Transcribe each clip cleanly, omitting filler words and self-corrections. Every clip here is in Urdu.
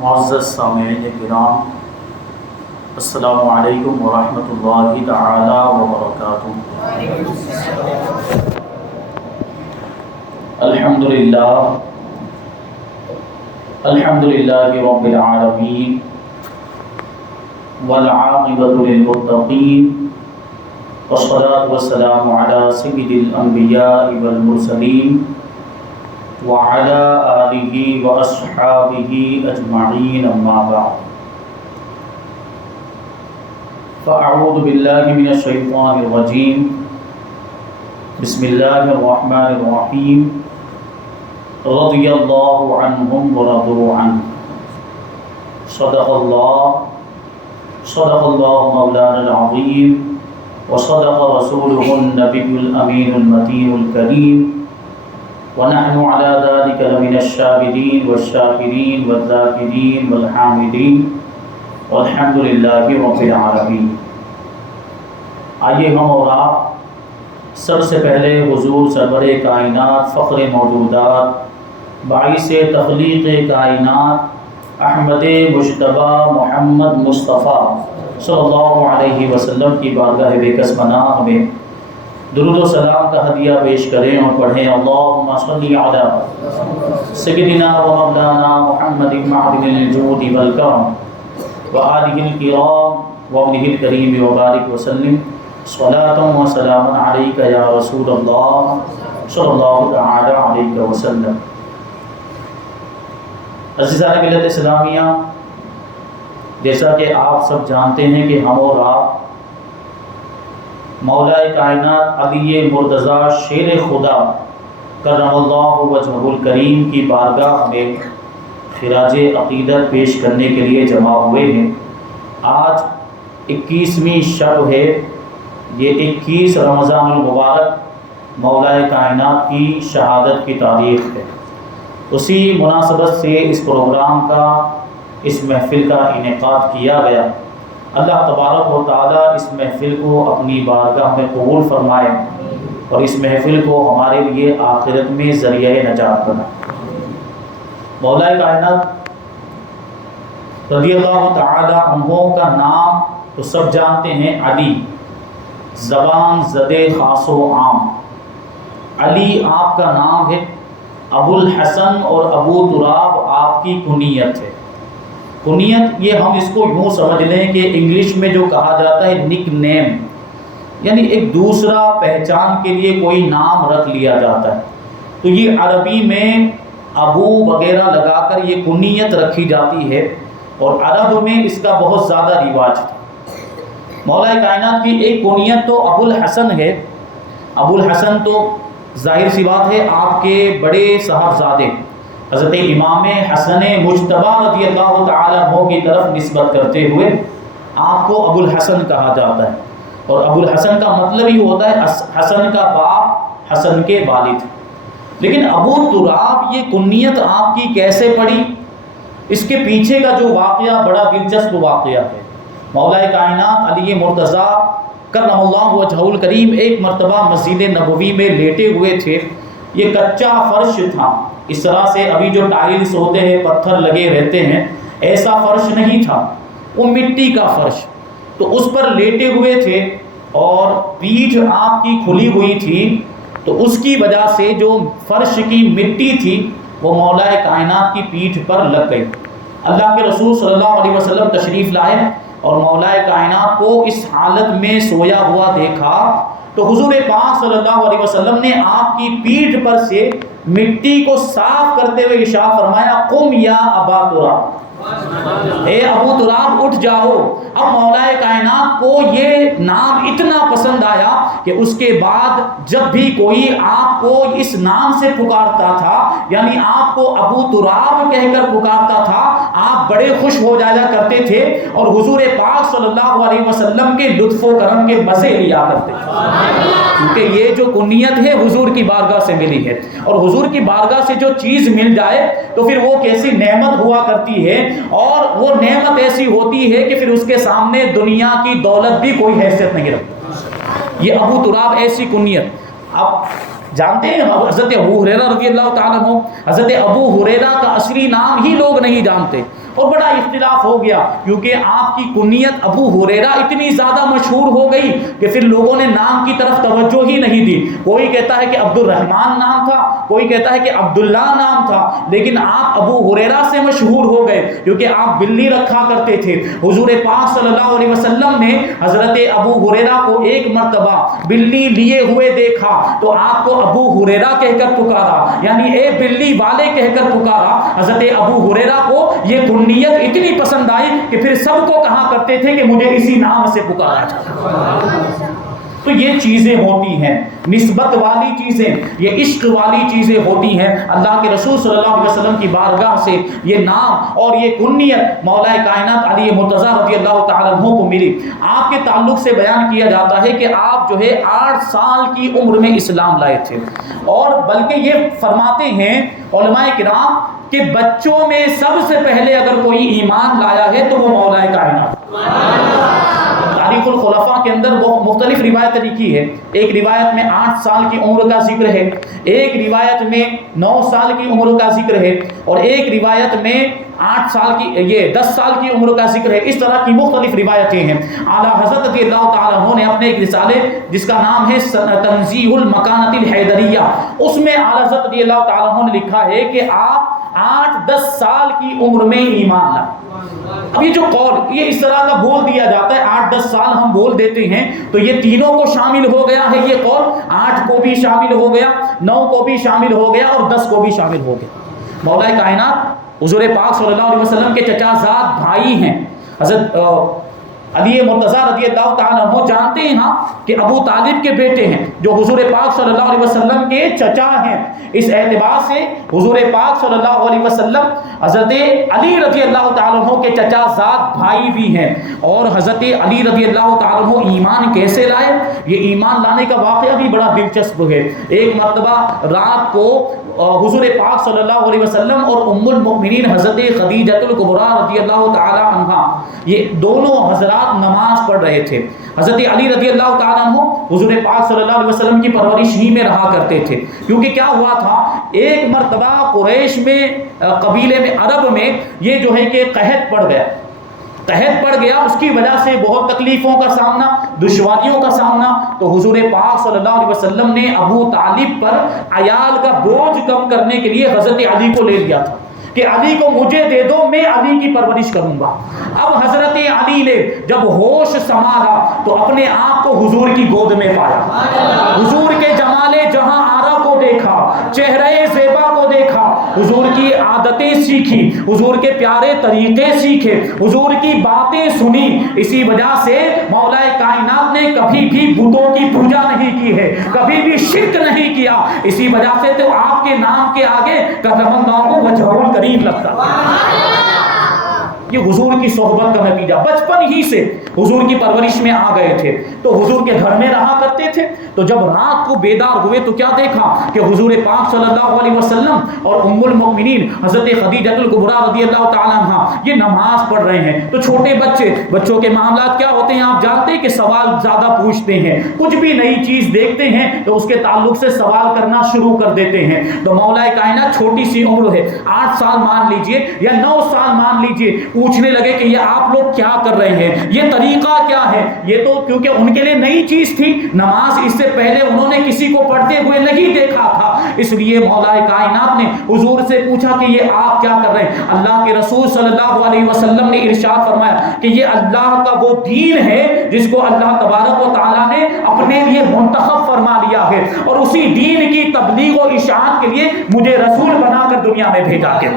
معزز سامعین کرام، السلام علیکم ورحمۃ اللہ تعالی وبرکاتہ۔ الحمد للہ رب العالمین والعاقبۃ للمتقین والصلاۃ والسلام علی سید الانبیاء والمرسلین وعلى آلہ واصحابہ اجمعین، اما بعد فاعوذ باللہ من الشیطان الرجیم، بسم اللہ الرحمن الرحیم، رضی اللہ عنہم ورضوا عنہ، صدق اللہ مولانا العظیم وصدق رسولہ النبی الامین المتین الکریم، ونحن على ذلك لمن الشاهدين والشاكرين والذاكرين والحامدين والحمد للہ رب العالمین۔ آئیے ہم اور آپ سب سے پہلے حضور سرور کائنات، فخر موجودات، باعث تخلیق کائنات، احمد مجتبی محمد مصطفیٰ صلی اللہ علیہ وسلم کی بارگاہ بے کس پناہ میں درود و سلام کا ہدیہ پیش کریں اور پڑھیں، اللہم صلی علی سیدنا و مولانا محمد معدن الجود والکرم وآلہ الکرام وابنہ الکریم وبارک وسلم، صلاۃ و سلام علیک یا رسول اللہ صلی اللہ تعالی علیہ وسلم۔ عزیزان ملت اسلامیہ، جیسا کہ آپ سب جانتے ہیں کہ ہم اور آپ مولا کائنات علی مرتضیٰ شیر خدا کرم اللہ وجہہ الکریم کی بارگاہ میں خراج عقیدت پیش کرنے کے لیے جمع ہوئے ہیں۔ آج 21ویں شب ہے، یہ 21 رمضان المبارک مولا کائنات کی شہادت کی تاریخ ہے۔ اسی مناسبت سے اس پروگرام کا، اس محفل کا انعقاد کیا گیا۔ اللہ تبارک و تعالیٰ اس محفل کو اپنی بارگاہ میں قبول فرمائے اور اس محفل کو ہمارے لیے آخرت میں ذریعہ نجات بنا۔ مولا کائنات رضی اللہ تعالی عنہ کا نام تو سب جانتے ہیں، علی، زبان زدے خاص و عام۔ علی آپ کا نام ہے، ابو الحسن اور ابو تراب آپ کی کنیت ہے۔ کنیت یہ ہم اس کو یوں سمجھ لیں کہ انگلش میں جو کہا جاتا ہے نک نیم، یعنی ایک دوسرا پہچان کے لیے کوئی نام رکھ لیا جاتا ہے، تو یہ عربی میں ابو وغیرہ لگا کر یہ کنیت رکھی جاتی ہے، اور عرب میں اس کا بہت زیادہ رواج تھا۔ مولا کائنات کی ایک کنیت تو ابو الحسن ہے۔ ابو الحسن تو ظاہر سی بات ہے آپ کے بڑے صاحبزادے حضرت امام حسن مجتبی رضی اللہ تعالیٰ عنہ کی طرف نسبت کرتے ہوئے آپ کو ابو الحسن کہا جاتا ہے، اور ابو الحسن کا مطلب ہی ہوتا ہے حسن کا باپ، حسن کے والد۔ لیکن ابو تراب یہ کنیت آپ کی کیسے پڑی، اس کے پیچھے کا جو واقعہ بڑا دلچسپ واقعہ ہے۔ مولا کائنات علی مرتضیٰ کرم اللہ وجہہ الکریم ایک مرتبہ مسجد نبوی میں لیٹے ہوئے تھے۔ یہ کچا فرش تھا، اس طرح سے ابھی جو ٹائلز ہوتے ہیں، پتھر لگے رہتے ہیں، ایسا فرش نہیں تھا، وہ مٹی کا فرش۔ تو اس پر لیٹے ہوئے تھے اور پیٹھ آپ کی کھلی ہوئی تھی، تو اس کی وجہ سے جو فرش کی مٹی تھی وہ مولا کائنات کی پیٹھ پر لگ گئی۔ اللہ کے رسول صلی اللہ علیہ وسلم تشریف لائے اور مولا کائنات کو اس حالت میں سویا ہوا دیکھا، تو حضور پاک صلی اللہ علیہ وسلم نے آپ کی پیٹھ پر سے مٹی کو صاف کرتے ہوئے ارشاد فرمایا، قم یا ابا تراب، اے ابو تراب اٹھ جاؤ۔ اب مولا کائنات کو یہ نام اتنا پسند آیا کہ اس کے بعد جب بھی کوئی آپ کو اس نام سے پکارتا تھا، یعنی آپ کو ابو تراب کہہ کر پکارتا تھا، آپ بڑے خوش ہو جایا کرتے تھے اور حضور پاک صلی اللہ علیہ وسلم کے لطف و کرم کے مزے لیا کرتے تھے، کیونکہ یہ جو کنیت ہے حضور کی بارگاہ سے ملی ہے، اور حضور کی بارگاہ سے جو چیز مل جائے تو پھر وہ کیسی نعمت ہوا کرتی ہے، اور وہ نعمت ایسی ہوتی ہے کہ پھر اس کے سامنے دنیا کی دولت بھی کوئی حیثیت نہیں رکھتی۔ یہ ابو تراب ایسی کنیت۔ اب جانتے ہیں حضرت ابو ہریرہ رضی اللہ تعالیٰ عنہ، حضرت ابو ہریرہ کا اصلی نام ہی لوگ نہیں جانتے، اور بڑا اختلاف ہو گیا، کیونکہ آپ کی کنیت ابو ہریرہ اتنی زیادہ مشہور ہو گئی کہ پھر لوگوں نے نام کی طرف توجہ ہی نہیں دی۔ کوئی کہتا ہے کہ عبد الرحمن نام تھا، کوئی کہتا ہے کہ عبداللہ نام تھا، لیکن آپ ابو ہریرہ سے مشہور ہو گئے کیونکہ آپ بلی رکھا کرتے تھے۔ حضور پاک صلی اللہ علیہ وسلم نے حضرت ابو ہریرہ کو ایک مرتبہ بلی لیے ہوئے دیکھا تو آپ کو ابو ہریرہ کہہ کر پکارا، یعنی اے بلی والے کہہ کر پکارا۔ حضرت ابو ہریرہ کو یہ کنیت اتنی پسند آئی کہ پھر سب کو کہا کرتے تھے کہ مجھے اسی نام سے پکارا جائے۔ تو یہ چیزیں ہوتی ہیں، نسبت والی چیزیں، یہ عشق والی چیزیں ہوتی ہیں۔ اللہ کے رسول صلی اللہ علیہ وسلم کی بارگاہ سے یہ نام اور یہ کنیت مولا کائنات علی مرتضیٰ رضی اللہ تعالیٰ عنہ کو ملی۔ آپ کے تعلق سے بیان کیا جاتا ہے کہ آپ جو ہے 8 سال کی عمر میں اسلام لائے تھے، اور بلکہ یہ فرماتے ہیں علماء کرام کہ بچوں میں سب سے پہلے اگر کوئی ایمان لایا ہے تو وہ مولا کائنات۔ تاریخ الخلفاء کے اندر وہ مختلف روایتیں لکھی ہے، ایک روایت میں 8 سال کی عمر کا ذکر ہے، ایک روایت میں 9 سال کی عمر کا ذکر ہے، اور ایک روایت میں 8 سال کی 10 سال کی عمر کا ذکر ہے۔ اس طرح کی مختلف روایتیں ہیں۔ اعلیٰ حضرت رضی اللہ تعالیٰ عنہ نے اپنے ایک رسالے جس کا نام ہے تنزیہ المکانۃ الحیدریہ، اس میں اعلیٰ حضرت رضی اللہ تعالیٰ عنہ نے لکھا ہے کہ آپ 8-10 سال کی عمر میں ایمان لائے۔ اب یہ جو قول یہ اس طرح کا بول دیا جاتا ہے، 8-10 سال ہم بول دیتے ہیں تو یہ تینوں کو شامل ہو گیا ہے یہ قول، 8 کو بھی شامل ہو گیا، 9 کو بھی شامل ہو گیا، اور 10 کو بھی شامل ہو گیا۔ مولا کائنات حضور پاک صلی اللہ علیہ وسلم کے چچا زاد بھائی ہیں حضرت علی مرتضیٰ رضی اللہ تعالیٰ عنہ، جانتے ہیں ہاں کہ ابو طالب کے بیٹے ہیں جو حضور پاک صلی اللہ علیہ وسلم کے چچا ہیں۔ اس اعتبار سے حضور پاک صلی اللہ علیہ وسلم حضرت علی رضی اللہ تعالیٰ عنہ کے چچا زاد بھائی بھی ہیں۔ اور حضرت علی رضی اللہ تعالیٰ عنہ ایمان کیسے لائے؟ یہ ایمان لانے کا واقعہ بھی بڑا دلچسپ ہے۔ ایک مرتبہ رات کو حضور پاک صلی اللہ علیہ وسلم اور ام المؤمنین حضرت خدیجہ الکبریٰ رضی اللہ تعالیٰ عنہ، یہ دونوں حضرات نماز پڑھ رہے تھے۔ حضرت علی رضی اللہ تعالیٰ عنہ حضور پاک صلی اللہ علیہ وسلم کی پرورش ہی میں رہا کرتے تھے، کیونکہ کیا ہوا تھا، ایک مرتبہ قریش میں قبیلے میں عرب میں یہ جو ہے کہ قحط پڑ گیا، اس کی وجہ سے بہت تکلیفوں کا سامنا، دشواریوں کا سامنا، تو حضور پاک صلی اللہ علیہ وسلم نے ابو طالب پر عیال کا بوجھ کم کرنے کے لیے حضرت علی کو لے لیا تھا کہ علی کو مجھے دے دو، میں علی کی پرورش کروں گا۔ اب حضرت علی نے جب ہوش سنبھالا تو اپنے آپ کو حضور کی گود میں پایا، حضور کے جمال جہاں آرا کو دیکھا، چہرے زیبا کو دیکھا، حضور کی عادتیں سیکھی، حضور کے پیارے طریقے سیکھے، حضور کی باتیں سنی۔ اسی وجہ سے مولا کائنات نے کبھی بھی بتوں کی پوجا نہیں کی ہے، کبھی بھی شرک نہیں کیا۔ اسی وجہ سے تو آپ کے نام کے آگے کرم اللہ وجہہ کریم لگتا ہے۔ یہ حضور کی صحبت کا نتیجہ، بچپن ہی سے حضور کی پرورش میں آ گئے تھے تو حضور کے گھر میں رہا کرتے تھے۔ تو جب رات کو بیدار ہوئے تو کیا دیکھا کہ حضور پاک صلی اللہ علیہ وسلم اور ام المؤمنین حضرت خدیجہ الکبریٰ رضی اللہ تعالیٰ عنہ یہ نماز پڑھ رہے ہیں۔ تو چھوٹے بچوں کے معاملات کیا ہوتے ہیں آپ جانتے ہیں کہ سوال زیادہ پوچھتے ہیں، کچھ بھی نئی چیز دیکھتے ہیں تو اس کے تعلق سے سوال کرنا شروع کر دیتے ہیں۔ تو مولا کائنات چھوٹی سی عمر ہے، 8 سال مان لیجئے یا 9 سال مان لیجئے، پوچھنے لگے کہ یہ آپ لوگ کیا کر رہے ہیں، یہ طریقہ کیا ہے؟ یہ تو کیونکہ ان کے لیے نئی چیز تھی، نماز اس سے پہلے انہوں نے کسی کو پڑھتے ہوئے نہیں دیکھا تھا، اس لیے مولا کائنات نے حضور سے پوچھا کہ یہ آپ کیا کر رہے ہیں؟ اللہ کے رسول صلی اللہ علیہ وسلم نے ارشاد فرمایا کہ یہ اللہ کا وہ دین ہے جس کو اللہ تبارک و تعالیٰ نے اپنے لیے منتخب فرما لیا ہے، اور اسی دین کی تبلیغ و اشاعت کے لیے مجھے رسول بنا کر دنیا میں بھیجا ہے۔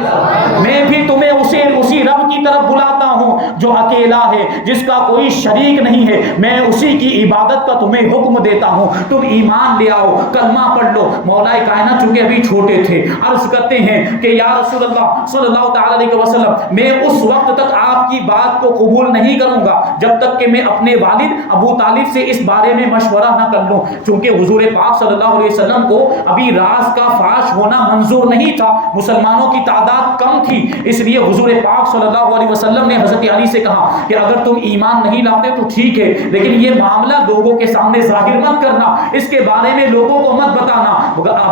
میں بھی تمہیں اسی رب کی طرف بلاتا ہوں جو اکیلا ہے، جس کا کوئی شریک نہیں ہے، میں اسی کی عبادت کا تمہیں حکم دیتا ہوں، تم ایمان لے آؤ، کلمہ پڑھ لو۔ مولا کائنات چونکہ ابھی چھوٹے تھے، عرض کرتے ہیں کہ یا رسول اللہ صلی اللہ تعالی علیہ وسلم، میں اس وقت تک آپ کی بات کو قبول نہیں کروں گا جب تک کہ میں اپنے والد ابو طالب سے اس بارے میں مشورہ نہ کر لوں، چونکہ حضور پاک صلی اللہ علیہ وسلم کو ابھی راز کا فاش ہونا منظور نہیں تھا، مسلمانوں کی تعداد کم تھی، اس لیے حضور پاک صلی اللہ علیہ وسلم نے حضرت علی سے کہا کہ اگر تم ایمان نہیں لاتے تو ٹھیک ہے، لیکن یہ معاملہ لوگوں کے سامنے ظاہر مت کرنا، اس کے بارے میں لوگوں کو مت بتانا۔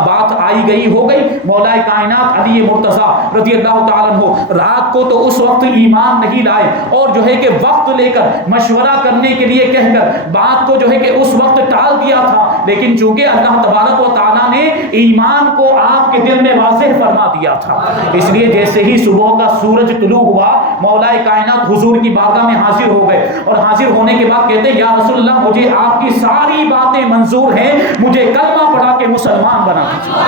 بات آئی گئی ہو گئی، مولا کائنات علی مرتضیٰ رضی اللہ تعالیٰ عنہ رات کو تو اس وقت ایمان نہیں لائے، اور جو ہے کہ وقت لے کر مشورہ کرنے کے لیے کہہ کر بات کو جو ہے کہ اس وقت ٹال دیا تھا، لیکن چونکہ اللہ تبارک و تعالیٰ نے ایمان کو آپ کے دل میں واضح فرما دیا تھا، اس لیے جیسے ہی صبح کا سورج طلوع ہوا، مولا کائنات حضور کی بارگاہ میں حاضر ہو گئے، اور حاضر ہونے کے بعد کہتے ہیں یا رسول اللہ مجھے آپ کی ساری باتیں منظور ہیں، مجھے کلمہ پڑھا کے مسلمان بنا دیجیے۔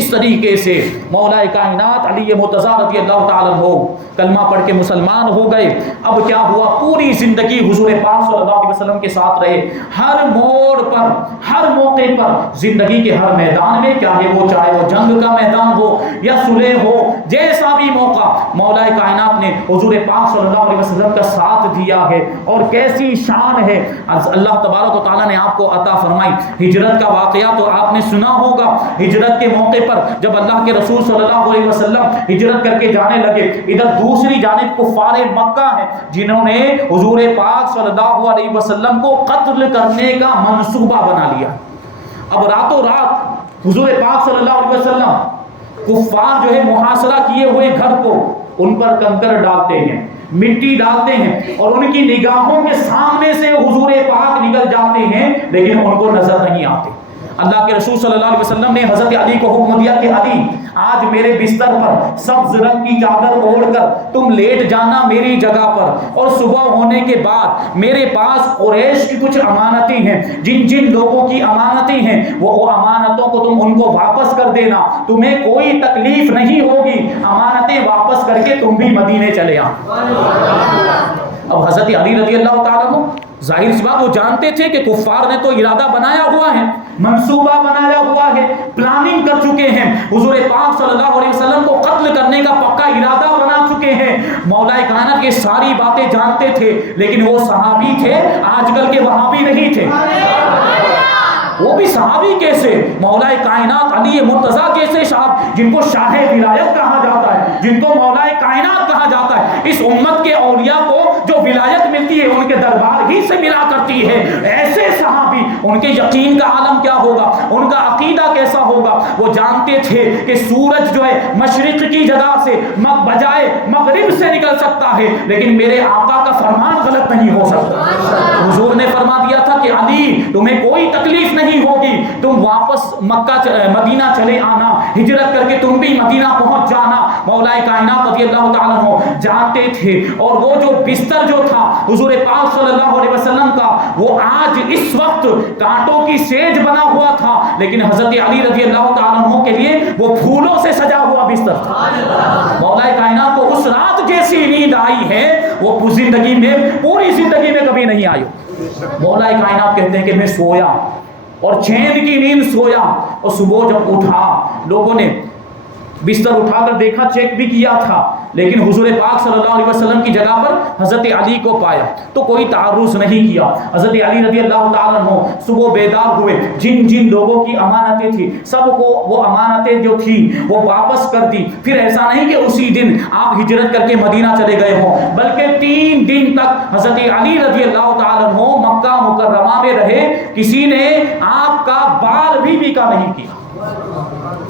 اس طریقے سے مولا کائنات علی مرتضیٰ رضی اللہ تعالیٰ عنہ کلمہ پڑھ کے مسلمان ہو گئے۔ اب کیا ہوا، پوری زندگی حضور پاک صلی اللہ علیہ وسلم کے ساتھ رہے، ہر موڑ پر، ہر موقع پر، زندگی کے ہر میدان میں، چاہے وہ جنگ کا میدان ہو یا صلح ہو، جیسا بھی موقع مولا کائنات نے حضور پاک صلی اللہ علیہ وسلم کا ساتھ دیا ہے۔ اور کیسی شان ہے اللہ تبارک و تعالیٰ نے آپ کو عطا فرمائی۔ ہجرت کا واقعہ تو آپ نے سنا ہوگا، ہجرت کے موقع پر جب اللہ کے رسول صلی اللہ علیہ وسلم ہجرت کر کے جانے لگے، ادھر دوسری جانب کفار مکہ ہیں جنہوں نے حضور پاک صلی اللہ علیہ وسلم کو قتل کرنے کا منصوبہ بنا لیا۔ اب راتوں رات حضور پاک صلی اللہ علیہ وسلم کفار جو ہے محاصرہ کیے ہوئے گھر کو ان پر کنکر ڈالتے ہیں، مٹی ڈالتے ہیں، اور ان کی نگاہوں کے سامنے سے حضور پاک نکل جاتے ہیں، لیکن ان کو نظر نہیں آتے۔ اللہ کے رسول صلی اللہ علیہ وسلم نے حضرت علی کو حکم دیا کہ علی آج میرے بستر پر سبز رنگ کی چادر اوڑھ کر تم لیٹ جانا میری جگہ پر، اور صبح ہونے کے بعد میرے پاس قریش کی کچھ امانتیں ہیں، جن جن لوگوں کی امانتیں ہیں وہ امانتوں کو تم ان کو واپس کر دینا، تمہیں کوئی تکلیف نہیں ہوگی، امانتیں واپس کر کے تم بھی مدینے چلے آؤ۔ اب حضرت علی رضی اللہ تعالیٰ عنہ ظاہر سی بات وہ جانتے تھے کہ کفار نے تو ارادہ بنایا ہوا ہے، منصوبہ بنایا ہوا ہے، پلاننگ کر چکے ہیں، حضور پاک صلی اللہ علیہ وسلم کو قتل کرنے کا پکا ارادہ بنا چکے ہیں۔ مولا کائنات یہ ساری باتیں جانتے تھے، لیکن وہ صحابی تھے، آج کل کے وہابی نہیں تھے۔ وہ بھی صحابی کیسے، مولا کائنات علی مرتضیٰ جیسے صاحب جن کو شاہ ولایت کہا جاتا ہے، جن کو مولا کائنات کہا جاتا ہے، اس امت کے اولیاء کو جو ولایت ملتی ہے ان کے دربار ہی سے ملا کرتی ہے، ایسے صحابی ان کے یقین کا عالم کیا ہوگا، ان کا عقیدہ کیسا ہوگا۔ وہ جانتے تھے کہ سورج جو ہے مشرق کی جگہ سے بجائے مغرب سے نکل سکتا ہے، لیکن میرے آقا کا فرمان غلط نہیں ہو سکتا۔ حضور نے فرما دیا تھا کہ علی تمہیں کوئی تکلیف نہیں ہوگی، تم واپس مدینہ چلے آنا، ہجرت کر کے تم بھی مدینہ پہنچ جانا۔ مولا کائنات رضی اللہ تعالیٰ عنہ جانتے تھے، اور وہ جو بستر جو تھا حضور پاک صلی اللہ علیہ وسلم کا، وہ آج اس وقت کانٹوں کی سیج بنا ہوا تھا، لیکن حضرت علی رضی اللہ تعالیٰ عنہ کے لیے وہ پھولوں سے سجا ہوا بستر تھا۔ مولا کائنات کو اس رات جیسی نیند آئی ہے وہ زندگی میں، پوری زندگی میں کبھی نہیں آئی۔ مولا کائنات کہتے ہیں کہ میں سویا اور چین کی نیند سویا، اور صبح جب اٹھا لوگوں نے بستر اٹھا کر دیکھا، چیک بھی کیا تھا، لیکن حضور پاک صلی اللہ علیہ وسلم کی جگہ پر حضرت علی کو پایا، تو کوئی تعرض نہیں کیا۔ حضرت علی رضی اللہ تعالیٰ عنہ صبح بیدار ہوئے، جن جن لوگوں کی امانتیں تھیں سب کو وہ امانتیں جو تھی وہ واپس کر دی۔ پھر ایسا نہیں کہ اسی دن آپ ہجرت کر کے مدینہ چلے گئے ہوں، بلکہ 3 دن تک حضرت علی رضی اللہ تعالیٰ عنہ مکہ مکرمہ میں رہے، کسی نے آپ کا بال بھی بیکا نہیں کیا۔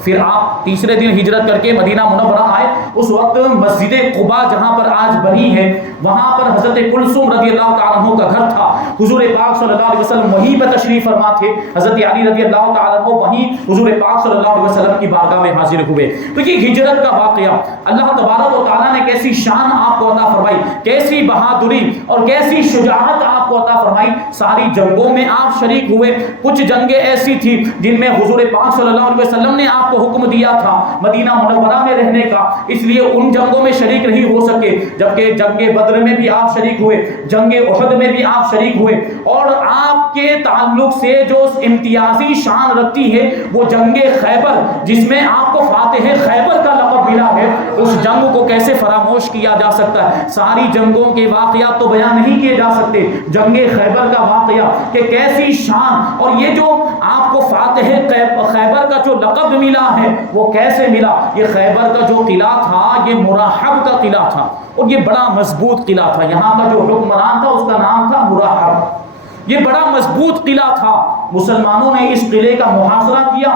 پھر آپ تیسرے دن ہجرت کر کے مدینہ منورہ آئے، اس وقت مسجد قباء جہاں پر آج بنی ہے وہاں پر حضرت کلثوم رضی اللہ تعالیٰ عنہ کا گھر تھا، حضور پاک صلی اللہ علیہ وسلم وہیں پر تشریف فرما تھے، حضرت علی رضی اللہ تعالیٰ عنہ وہیں حضور پاک صلی اللہ علیہ وسلم کی بارگاہ میں حاضر ہوئے۔ تو یہ ہجرت کا واقعہ، اللہ تبارک و تعالیٰ نے کیسی شان آپ کو عطا فرمائی، کیسی بہادری اور کیسی شجاعت آپ کو عطا فرمائی۔ ساری جنگوں میں آپ شریک ہوئے، کچھ جنگیں ایسی تھی جن میں حضور پاک صلی اللہ علیہ وسلم نے آپ کو حکم دیا تھا مدینہ منورہ میں رہنے کا، اس لیے ان جنگوں میں شریک نہیں ہو سکے، جبکہ جنگ بدر میں بھی آپ شریک ہوئے، جنگ احد میں بھی آپ شریک ہوئے، اور آپ کے تعلق سے جو امتیازی شان رکھتی ہے وہ جنگ خیبر، جس میں آپ کو فاتح خیبر کا لقب لقب ملا ہے، اس جنگ کو کیسے فراموش کیا جا سکتا ہے؟ ساری جنگوں کے واقعات تو بیان نہیں کیے جا سکتے، جنگ خیبر کا واقعہ کہ کیسی شان، اور یہ جو آپ کو فاتح خیبر کا جو لقب ملا ہے وہ کیسے ملا؟ یہ خیبر کا جو قلعہ تھا یہ مراحب کا قلعہ تھا، اور یہ بڑا مضبوط قلعہ تھا، یہاں کا جو حکمران تھا اس کا نام تھا مراحب، یہ بڑا مضبوط قلعہ تھا۔ مسلمانوں نے اس قلعے کا محاصرہ کیا،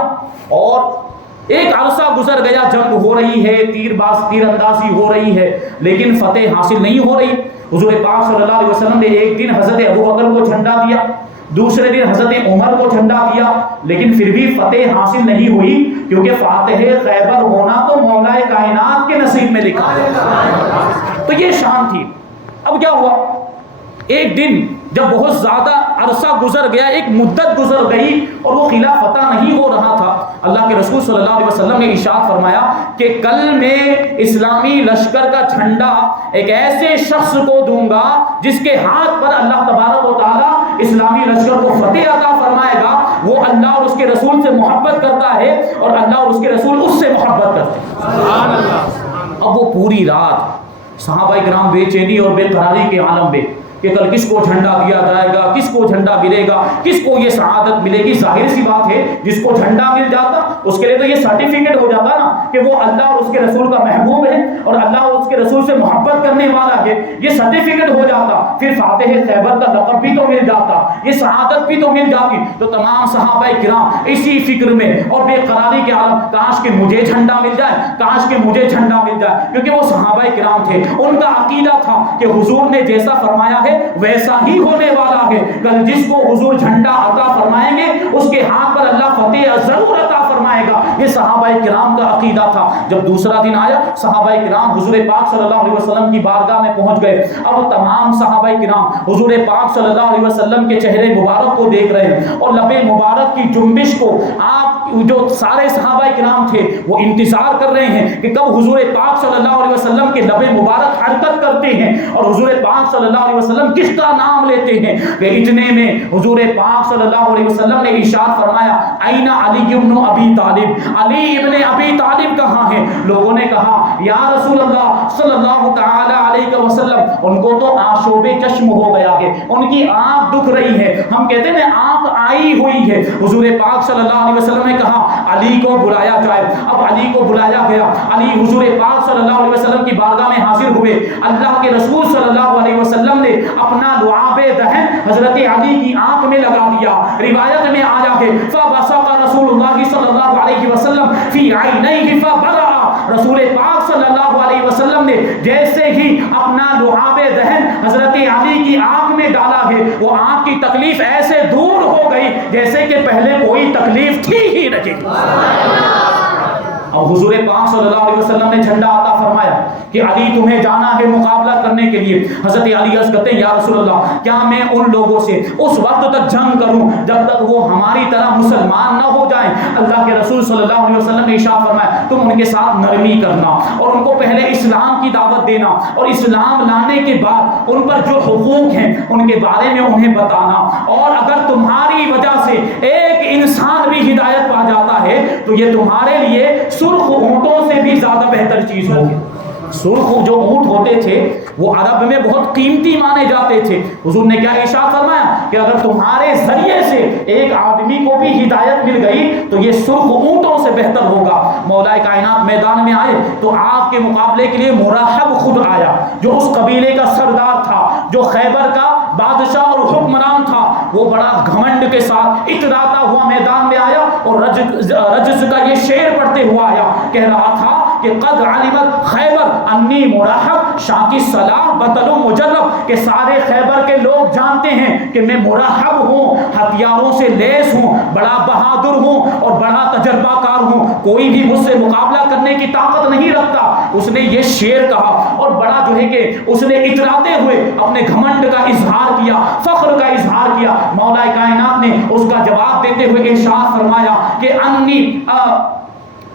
اور ایک عرصہ گزر گیا، جنگ ہو رہی ہے، تیر اندازی ہو رہی ہے، لیکن فتح حاصل نہیں ہو رہی۔ حضور پاک صلی اللہ علیہ وسلم نے ایک دن حضرت ابوبکر کو جھنڈا دیا، دوسرے دن حضرت عمر کو جھنڈا دیا، لیکن پھر بھی فتح حاصل نہیں ہوئی، کیونکہ فاتح خیبر ہونا تو مولا کائنات کے نصیب میں لکھا ہے۔ تو یہ شان تھی۔ اب کیا ہوا؟ ایک دن جب بہت زیادہ عرصہ گزر گیا، ایک مدت گزر گئی اور وہ قلعہ فتح نہیں ہو رہا تھا، اللہ کے رسول صلی اللہ علیہ وسلم نے ارشاد فرمایا کہ کل میں اسلامی لشکر کا جھنڈا ایک ایسے شخص کو دوں گا جس کے ہاتھ پر اللہ تبارک و تعالی اسلامی لشکر کو فتح عطا فرمائے گا، وہ اللہ اور اس کے رسول سے محبت کرتا ہے اور اللہ اور اس کے رسول اس سے محبت کرتے ہیں۔ سبحان اللہ۔ اب وہ پوری رات صحابہ کرام بے چینی اور بے قراری کے عالم میں کہ کل کس کو جھنڈا دیا جائے گا، کس کو جھنڈا ملے گا، کس کو یہ سعادت ملے گی۔ ظاہر سی بات ہے جس کو جھنڈا مل جاتا اس کے لیے تو یہ سرٹیفکیٹ ہو جاتا نا کہ وہ اللہ اور اس کے رسول کا محبوب ہے اور اللہ اور اس کے رسول سے محبت کرنے والا ہے، یہ سرٹیفکیٹ ہو جاتا، پھر فاتح خیبر کا لقب بھی تو مل جاتا، یہ سعادت بھی تو مل جاتی۔ تو تمام صحابہ کرام اسی فکر میں اور بے قراری کے عالم، کاش کہ مجھے جھنڈا مل جائے، کاش کہ مجھے جھنڈا مل جائے، کیونکہ وہ صحابہ کرام تھے، ان کا عقیدہ تھا کہ حضور نے جیسا فرمایا ویسا ہی ہونے والا ہے، کل جس کو حضور جھنڈا عطا فرمائیں گے اس کے ہاتھ پر اللہ فتح ضرور عطا فرمائے گا۔ یہ صحابہ کرام کا عقیدہ تھا۔ جب دوسرا دن آیا، صحابہ کرام حضور پاک صلی اللہ علیہ وسلم کی بارگاہ میں پہنچ گئے۔ اب تمام صحابہ کرام حضور پاک صلی اللہ علیہ وسلم کے چہرے مبارک کو دیکھ رہے ہیں اور لب مبارک کی جنبش کو آپ جو سارے صحابہ کرام تھے وہ انتظار کر رہے ہیں کہ کب حضور پاک صلی اللہ علیہ وسلم کے لب مبارک حرکت کرتے ہیں اور حضور پاک صلی اللہ علیہ وسلم کس کا نام لیتے ہیں۔ کہ اتنے میں حضور پاک صلی اللہ علیہ وسلم نے ارشاد فرمایا اینا علی ابن ابی طالب، علی ابن ابی طالب کہاں ہیں؟ لوگوں نے کہا یا رسول اللہ صلی اللہ تعالی علیہ وسلم ان کو تو آشوب چشم ہو گیا ہے، ان کی آنکھ دکھ رہی ہے، ہم کہتے ہیں آنکھ آئی ہوئی ہے۔ حضور پاک صلی اللہ علیہ وسلم نے کہا علی کو بلایا جائے۔ اب علی کو بلایا گیا، علی حضور پاک صلی اللہ علیہ وسلم کی بارگاہ میں حاضر ہوئے۔ اللہ کے رسول صلی اللہ علیہ وسلم نے اپنا لعاب دہن حضرت علی کی آنکھ میں لگا دیا۔ روایت میں آیا ہے فبصق رسول اللہ صلی اللہ علیہ وسلم فی عینیہ فبرأ، رسول پاک صلی اللہ علیہ وسلم نے جیسے ہی اپنا لعاب دہن حضرت علی کی آنکھ میں ڈالا ہے، وہ آنکھ کی تکلیف ایسے دور ہو گئی جیسے کہ پہلے کوئی تکلیف تھی ہی نہیں۔ اور حضور پاک صلی اللہ علیہ وسلم نے جھنڈا عطا فرمایا کہ علی تمہیں جانا ہے مقابلہ کرنے کے لیے۔ حضرت علی عرض کرتے ہیں یا رسول اللہ کیا میں ان لوگوں سے اس وقت تک جنگ کروں جب تک وہ ہماری طرح مسلمان نہ ہو جائیں؟ اللہ کے رسول صلی اللہ علیہ وسلم نے ارشاد فرمایا تم ان کے ساتھ نرمی کرنا اور ان کو پہلے اسلام کی دعوت دینا اور اسلام لانے کے بعد ان پر جو حقوق ہیں ان کے بارے میں انہیں بتانا، اور اگر تمہاری وجہ سے ایک انسان بھی ہدایت پا جاتا ہے تو یہ تمہارے لیے سرخ اونٹوں سے بھی زیادہ بہتر چیز ہوگی۔ سرخ جو اونٹ ہوتے تھے وہ عرب میں بہت قیمتی مانے جاتے تھے۔ حضور نے کیا ارشاد فرمایا کہ اگر تمہارے ذریعے سے ایک آدمی کو بھی ہدایت مل گئی تو یہ سرخ اونٹوں سے بہتر ہوگا۔ مولا کائنات میدان میں آئے تو آپ کے مقابلے کے لیے مراحب خود آیا، جو اس قبیلے کا سردار تھا، جو خیبر کا بادشاہ اور حکمران تھا۔ وہ بڑا گھمنڈ کے ساتھ اتراتا ہوا میدان میں آیا اور رجز کا یہ شعر پڑھتے ہوا آیا، کہہ رہا تھا کہ قد علمت خیبر انی مراحب شاکی صلاح بطل مجرب، کہ سارے خیبر کے لوگ جانتے ہیں کہ میں مراحب ہوں، ہتھیاروں سے لیس ہوں، بڑا بہادر ہوں اور بڑا تجربہ کار ہوں، کوئی بھی مجھ سے مقابلہ کرنے کی طاقت نہیں رکھتا۔ اس نے یہ شعر کہا اور بڑا جو ہے کہ اس نے اتراتے ہوئے اپنے گھمنڈ کا اظہار کیا، فخر کا اظہار کیا۔ مولا کائنات نے اس کا جواب دیتے ہوئے ارشاد فرمایا کہ انی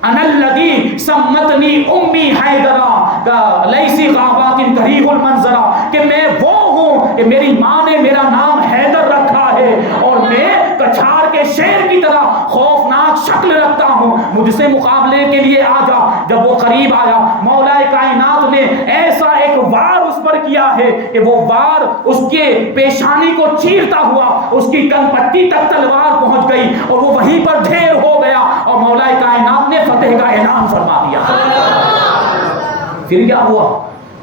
انا الذی سمتنی امی حیدرا لیسی غابات کریہ المنظرہ، کہ میں وہ ہوں ہوں کہ میری ماں نے میرا نام حیدر رکھا ہے اور میں کچھار کے شیر کی طرح خوفناک شکل رکھتا ہوں، مجھ سے مقابلے کے لیے آ جا۔ جب وہ قریب آیا مولا کائنات نے ایسا ایک وار اس پر کیا ہے کہ وہ وار اس کے پیشانی کو چیرتا ہوا اس کی کن پٹی تک تلوار پہنچ گئی اور وہ وہیں پر ڈھیر ہو گیا اور مولا کائنات نے فتح کا اعلان فرما دیا۔ پھر کیا ہوا؟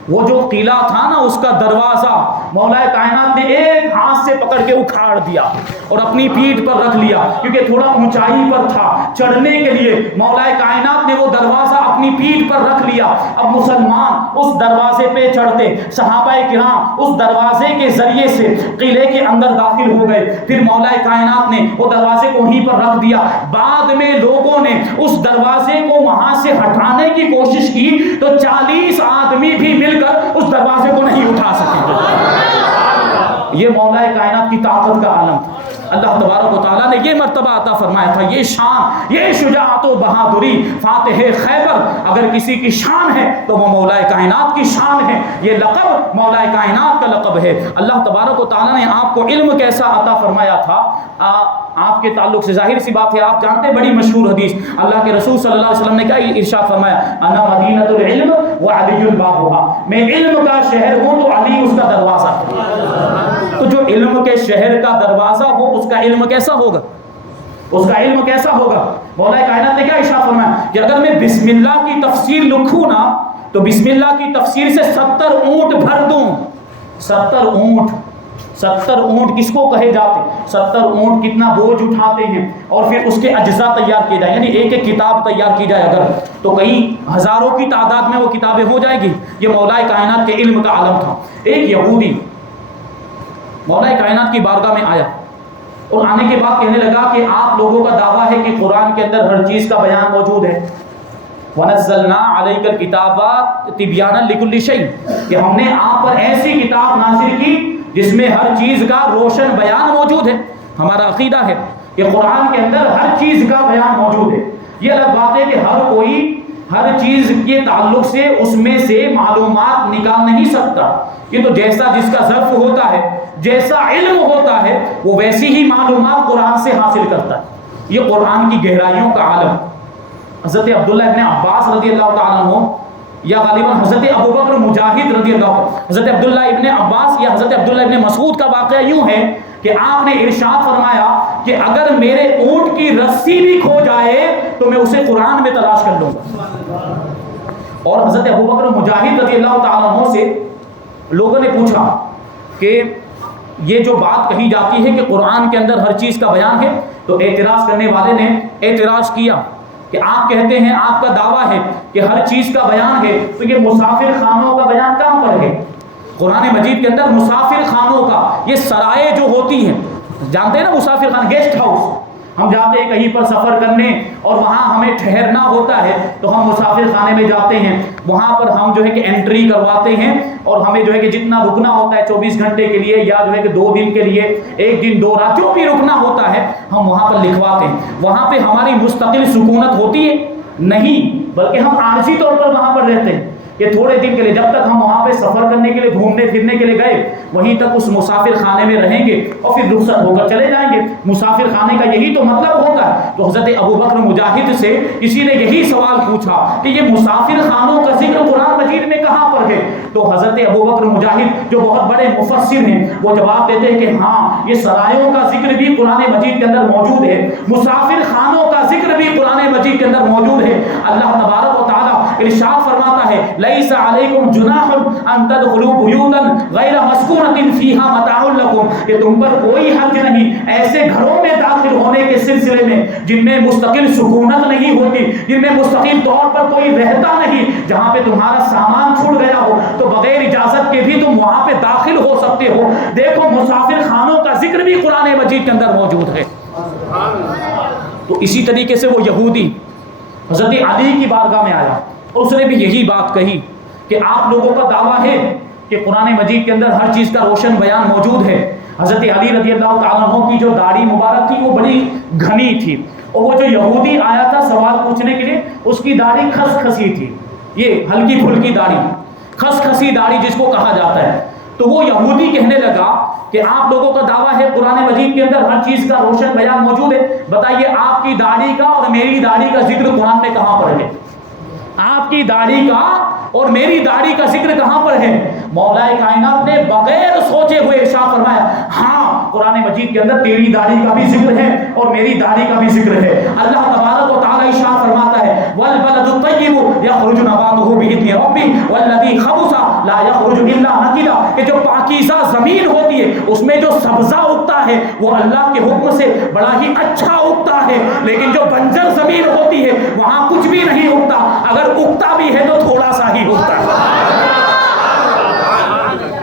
وہ جو قلعہ تھا نا اس کا دروازہ مولا کائنات نے ایک ہاتھ سے پکڑ کے اکھاڑ دیا اور اپنی پیٹھ پر رکھ لیا، کیونکہ تھوڑا اونچائی پر تھا، چڑھنے کے لیے مولا کائنات نے وہ دروازہ اپنی پیٹھ پر رکھ لیا۔ اب مسلمان اس دروازے پہ چڑھتے، صحابہ کرام اس دروازے کے ذریعے سے قلعے کے اندر داخل ہو گئے، پھر مولا کائنات نے وہ دروازے کو وہیں پر رکھ دیا۔ بعد میں لوگوں نے اس دروازے کو وہاں سے ہٹانے کی کوشش کی تو 40 آدمی بھی مل کر اس دروازے کو نہیں اٹھا سکے۔ یہ مولا کائنات کی طاقت کا عالم تھا۔ اللہ تبارک و تعالیٰ نے یہ مرتبہ عطا فرمایا تھا، یہ شان، یہ شجاعت و بہادری فاتح خیبر اگر کسی کی شان ہے تو وہ مولا کائنات کی شان ہے، یہ لقب مولا کائنات کا لقب ہے۔ اللہ تبارک و تعالیٰ نے آپ کو علم کیسا عطا فرمایا تھا، آپ کے تعلق سے ظاہر سی بات ہے آپ جانتے ہیں، بڑی مشہور حدیث اللہ کے رسول صلی اللہ علیہ وسلم نے کیا ارشاد فرمایا، انا مدینۃ العلم وعلی بابها، میں علم کا شہر ہوں تو علی اس کا دروازہ ہے۔ تو جو علم کے شہر کا دروازہ ہو اس کا علم کیسا ہوگا، اس کا علم کیسا ہوگا؟ مولا کائنات نے کیا ارشاد فرمایا کہ اگر میں بسم اللہ کی تفسیر لکھوں نا تو بسم اللہ کی تفسیر سے 70 اونٹ بھر دوں۔ 70 اونٹ، 70 اونٹ کس کو کہے جاتے؟ 70 اونٹ کتنا بوجھ اٹھاتے ہیں، اور پھر اس کے اجزاء تیار کیے جائیں، یعنی ایک ایک کتاب تیار کی جائے اگر تو کئی ہزاروں کی تعداد میں وہ کتابیں ہو جائیں گی۔ یہ مولا کائنات کے علم کا عالم تھا۔ ایک یہودی مولا کائنات کی بارگاہ میں آیا اور آنے کے بعد کہنے لگا کہ آپ لوگوں کا دعویٰ ہے کہ قرآن کے اندر ہر چیز کا بیان موجود ہے، وَنَزَّلْنَا عَلَيْكَ الْكِتَابَ تِبْيَانًا لِكُلِّ شَيْءٍ، کہ ہم نے آپ پر ایسی کتاب نازل کی جس میں ہر چیز کا روشن بیان موجود ہے۔ ہمارا عقیدہ ہے کہ قرآن کے اندر ہر چیز کا بیان موجود ہے۔ یہ الگ بات ہے کہ ہر کوئی ہر چیز کے تعلق سے اس میں سے معلومات نکال نہیں سکتا، یہ تو جیسا جس کا ظرف ہوتا ہے، جیسا علم ہوتا ہے وہ ویسی ہی معلومات قرآن سے حاصل کرتا ہے۔ یہ قرآن کی گہرائیوں کا عالم۔ حضرت عبداللہ ابن عباس رضی اللہ تعالیٰ عنہ یا غالباً حضرت ابوبکر مجاہد رضی اللہ عنہ، حضرت عبداللہ ابن عباس یا حضرت عبداللہ ابن مسعود کا واقعہ یوں ہے کہ آپ نے ارشاد فرمایا کہ اگر میرے اونٹ کی رسی بھی کھو جائے تو میں اسے قرآن میں تلاش کر لوں گا۔ اور حضرت ابوبکر مجاہد رضی اللہ تعالیٰ عنہ سے لوگوں نے پوچھا کہ یہ جو بات کہی جاتی ہے کہ قرآن کے اندر ہر چیز کا بیان ہے، تو اعتراض کرنے والے نے اعتراض کیا کہ آپ کہتے ہیں، آپ کا دعویٰ ہے کہ ہر چیز کا بیان ہے، تو یہ مسافر خانوں کا بیان کہاں پر ہے؟ قرآن مجید کے اندر مسافر خانوں کا، یہ سرائے جو ہوتی ہیں، جانتے ہیں نا مسافر خانہ، گیسٹ ہاؤس، ہم جاتے ہیں کہیں پر سفر کرنے اور وہاں ہمیں ٹھہرنا ہوتا ہے تو ہم مسافر خانے میں جاتے ہیں، وہاں پر ہم جو ہے کہ انٹری کرواتے ہیں اور ہمیں جو ہے کہ جتنا رکنا ہوتا ہے 24 گھنٹے کے لیے یا جو ہے کہ 2 دن کے لیے، 1 دن 2 رات، جو بھی رکنا ہوتا ہے ہم وہاں پر لکھواتے ہیں۔ وہاں پہ ہماری مستقل سکونت ہوتی ہے؟ نہیں، بلکہ ہم عارضی طور پر وہاں پر رہتے ہیں کہ تھوڑے دن کے لیے، جب تک ہم وہاں پہ سفر کرنے کے لیے، گھومنے پھرنے کے لیے گئے، وہیں تک اس مسافر خانے میں رہیں گے اور پھر رخصت ہو کر چلے جائیں گے۔ مسافر خانے کا یہی تو مطلب ہوتا ہے۔ تو حضرت ابوبکر مجاہد سے کسی نے یہی سوال پوچھا کہ یہ مسافر خانوں کا ذکر قرآن مجید میں کہاں پر ہے؟ تو حضرت ابوبکر مجاہد جو بہت بڑے مفسر ہیں وہ جواب دیتے ہیں کہ ہاں، یہ سرایوں کا ذکر بھی قرآن مجید کے اندر موجود ہے، مسافر خانوں کا ذکر بھی قرآن مجید کے اندر موجود ہے۔ اللہ تبارک و تعالیٰ ارشاد فرماتا ہے، لیس علیکم جناح ان تدخلوا بیوتا غیر مسکونۃ فیہا متاع لکم، کہ تم پر کوئی حرج نہیں ایسے گھروں میں داخل ہونے کے سلسلے میں جن میں مستقل سکونت نہیں ہوتی، جن میں مستقل طور پر کوئی رہتا نہیں، جہاں پہ تمہارا سامان چھوٹ گیا ہو تو بغیر اجازت کے بھی تم وہاں پہ داخل ہو سکتے ہو۔ دیکھو مسافر خانوں کا ذکر بھی قرآن مجید کے اندر موجود ہے۔ تو اسی طریقے سے وہ یہودی حضرت علی کی بارگاہ میں آیا اور اس نے بھی یہی بات کہی کہ آپ لوگوں کا دعویٰ ہے کہ قرآن مجید کے اندر ہر چیز کا روشن بیان موجود ہے۔ حضرت علی رضی اللہ تعالیٰ عنہ کی جو داڑھی مبارک تھی وہ بڑی گھنی تھی، اور وہ جو یہودی آیا تھا سوال پوچھنے کے لیے اس کی داڑھی کھس کھسی تھی، یہ ہلکی پھلکی داڑھی، کھس کھسی داڑھی جس کو کہا جاتا ہے۔ تو وہ یہودی کہنے لگا کہ آپ لوگوں کا دعویٰ ہے قرآن مجید کے اندر ہر چیز کا روشن بیان موجود ہے، بتائیے آپ کی داڑھی کا اور میری داڑھی کا ذکر قرآن میں کہاں پر ہے؟ آپ کی داڑھی کا اور میری داڑھی کا ذکر کہاں پر ہے؟ مولا کائنات نے بغیر سوچے ہوئے ارشاد فرمایا ہاں قرآن مجید کے اندر تیری داڑھی کا بھی ذکر ہے اور میری داڑھی کا بھی ذکر ہے۔ اللہ تبارک و تعالی ارشاد فرماتا ہے والبلد الطیب یخرج نباتہ بإذن ربہ والذی خبث لا یخرج الا نکدا، کہ جو پاکیزہ زمین ہوتی ہے اس میں جو سبزہ اگتا ہے وہ اللہ کے حکم سے بڑا ہی اچھا اگتا ہے، لیکن جو بنجر زمین ہوتی ہے وہاں کچھ بھی نہیں اگتا، اگر اگتا بھی ہے تو تھوڑا سا ہی اگتا ہے۔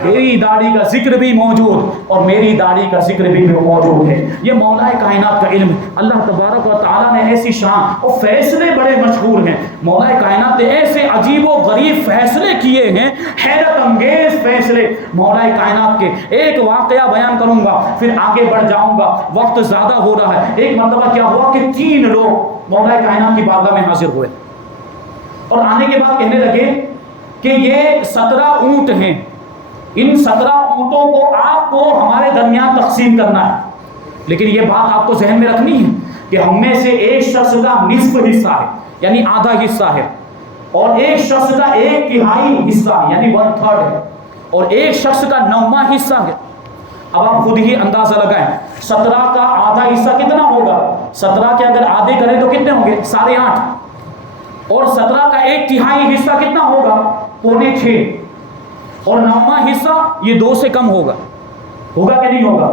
تیری داڑھی کا ذکر بھی موجود اور میری داڑھی کا ذکر بھی موجود ہے۔ یہ مولا کائنات کا علم، اللہ تبارک و تعالیٰ نے ایسی شان اور فیصلے بڑے مشہور ہیں۔ مولا کائنات نے ایسے عجیب و غریب فیصلے کیے ہیں، حیرت انگیز فیصلے مولا کائنات کے۔ ایک واقعہ بیان کروں گا پھر آگے بڑھ جاؤں گا، وقت زیادہ ہو رہا ہے۔ ایک مرتبہ کیا ہوا کہ 3 لوگ مولا کائنات کی بارگاہ میں حاضر ہوئے اور آنے کے بعد کہنے لگے کہ یہ 17 اونٹ ہیں، ان 17 اونٹوں کو آپ کو ہمارے درمیان تقسیم کرنا ہے، لیکن یہ بات آپ کو ذہن میں رکھنی ہے کہ ہم میں سے ایک شخص کا نصف حصہ ہے یعنی آدھا حصہ ہے، اور ایک شخص کا 1/3 حصہ یعنی 1/3 ہے، اور ایک شخص کا 9واں حصہ ہے۔ اب آپ خود ہی اندازہ لگائیں 17 کا آدھا حصہ کتنا ہوگا؟ 17 کے اگر آدھے کریں تو کتنے ہوں گے؟ 8.5، اور 17 کا 1/3 حصہ کتنا ہوگا؟ 5.25، اور 9واں حصہ یہ 2 سے کم ہوگا کہ نہیں ہوگا؟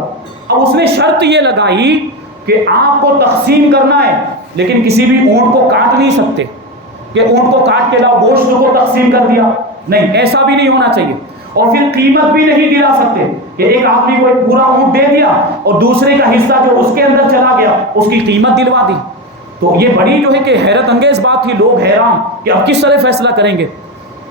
اب اس نے شرط یہ لگائی کہ آپ کو تقسیم کرنا ہے، لیکن کسی بھی اونٹ کو کاٹ نہیں سکتے کہ اونٹ کو کاٹ کے لاؤ گوشت کو تقسیم کر دیا، نہیں، ایسا بھی نہیں ہونا چاہیے۔ اور پھر قیمت بھی نہیں دلا سکتے کہ ایک آدمی کو ایک پورا اونٹ دے دیا اور دوسرے کا حصہ جو اس کے اندر چلا گیا اس کی قیمت دلوا دی۔ تو یہ بڑی جو ہے کہ حیرت انگیز بات تھی، لوگ حیران کہ اب کس طرح فیصلہ کریں گے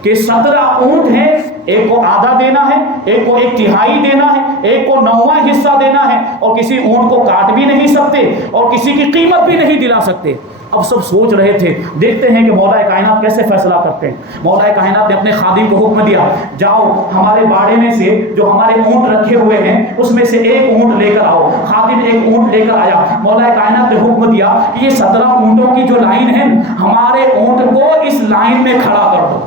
کہ 17 اونٹ ہیں، ایک کو آدھا دینا ہے، ایک کو 1/3 دینا ہے، ایک کو 9واں حصہ دینا ہے، اور کسی اونٹ کو کاٹ بھی نہیں سکتے اور کسی کی قیمت بھی نہیں دلا سکتے۔ اب سب سوچ رہے تھے، دیکھتے ہیں کہ مولا کائنات کیسے فیصلہ کرتے ہیں۔ مولا کائنات نے اپنے خادم کو حکم دیا جاؤ ہمارے باڑے میں سے جو ہمارے اونٹ رکھے ہوئے ہیں اس میں سے ایک اونٹ لے کر آؤ۔ خادم ایک اونٹ لے کر آیا، مولا کائنات نے حکم دیا کہ یہ 17 اونٹوں کی جو لائن ہے ہمارے اونٹ کو اس لائن میں کھڑا کر دو۔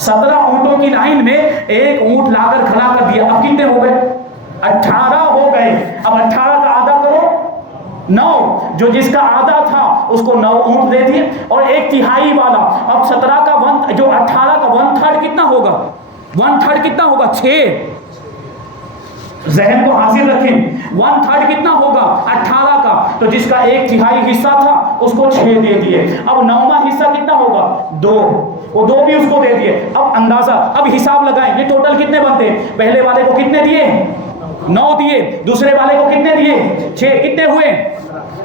17 اونٹوں کی لائن میں ایک اونٹ لا کر کھڑا کر دیا۔ اب کتنے ہو گئے؟ 18 ہو گئے۔ اب 18 کا آدھا کرو 9، جو جس کا آدھا تھا اس کو 9 اونٹ دے دیے، اور 1/3 والا اب 17 کا 1 جو 18 کا 1/3 کتنا ہوگا؟ 1/3 کتنا ہوگا؟ 6۔ ذہن کو حاضر رکھیں، 1/3 کتنا ہوگا 18 کا؟ تو جس کا 1/3 حصہ تھا اس کو 6 دے دیے۔ اب 9واں حصہ کتنا ہوگا؟ 2، وہ 2 بھی اس کو دے دیے۔ اب اندازہ، اب حساب لگائیں یہ ٹوٹل کتنے بنتے؟ پہلے والے کو کتنے دیے؟ 9 دیے، دوسرے والے کو کتنے دیے؟ 6، کتنے ہوئے؟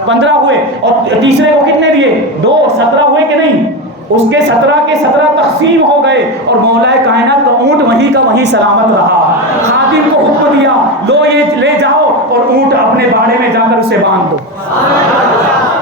15 ہوئے، اور تیسرے کو کتنے دیے؟ 2، 17 ہوئے کہ نہیں؟ اس کے 17 کے 17 تقسیم ہو گئے، اور مولا کائنات کا اونٹ وہیں کا وہیں سلامت رہا۔ خادم کو حکم دیا لو یہ لے جاؤ اور اونٹ اپنے باڑے میں جا کر اسے باندھ دو۔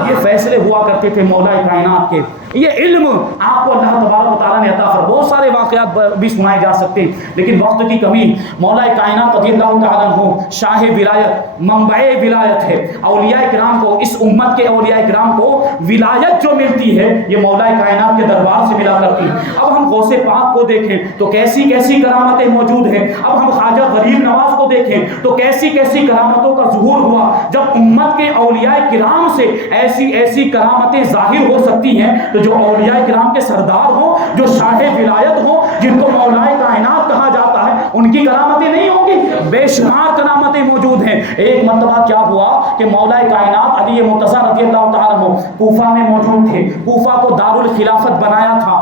یہ فیصلے ہوا کرتے تھے مولا کائنات کے۔ یہ علم آپ کو اللہ تبارک و تعالیٰ نے عطا فرمایا۔ بہت سارے واقعات بھی سنائے جا سکتے ہیں لیکن وقت کی کمی۔ مولا کائنات رضی اللہ تعالیٰ عنہ شاہ ولایت، منبع ولایت ہے۔ اولیاء کرام کو، اس امت کے اولیاء کرام کو ولایت جو ملتی ہے یہ مولا کائنات کے دربار سے ملا کرتی ہے۔ اب ہم غوث پاک کو دیکھیں تو کیسی کیسی کرامتیں موجود ہیں، اب ہم خواجہ غریب نواز کو دیکھیں تو کیسی کیسی کرامتوں کا ظہور ہوا۔ جب امت کے اولیاء کرام سے ایسی ایسی کرامتیں ظاہر ہو سکتی ہیں تو جو اولیاء کرام کے سردار ہوں، جو شاہ ولایت ہوں، جن کو مولا کائنات کہا جاتا ہے، ان کی کرامتیں نہیں ہوں گی؟ بے شمار کرامتیں موجود ہیں۔ ایک مرتبہ کیا ہوا کہ مولا کائنات علی مرتضیٰ رضی اللہ تعالیٰ عنہ کوفہ میں موجود تھے، کوفہ کو دارالخلافت بنایا تھا۔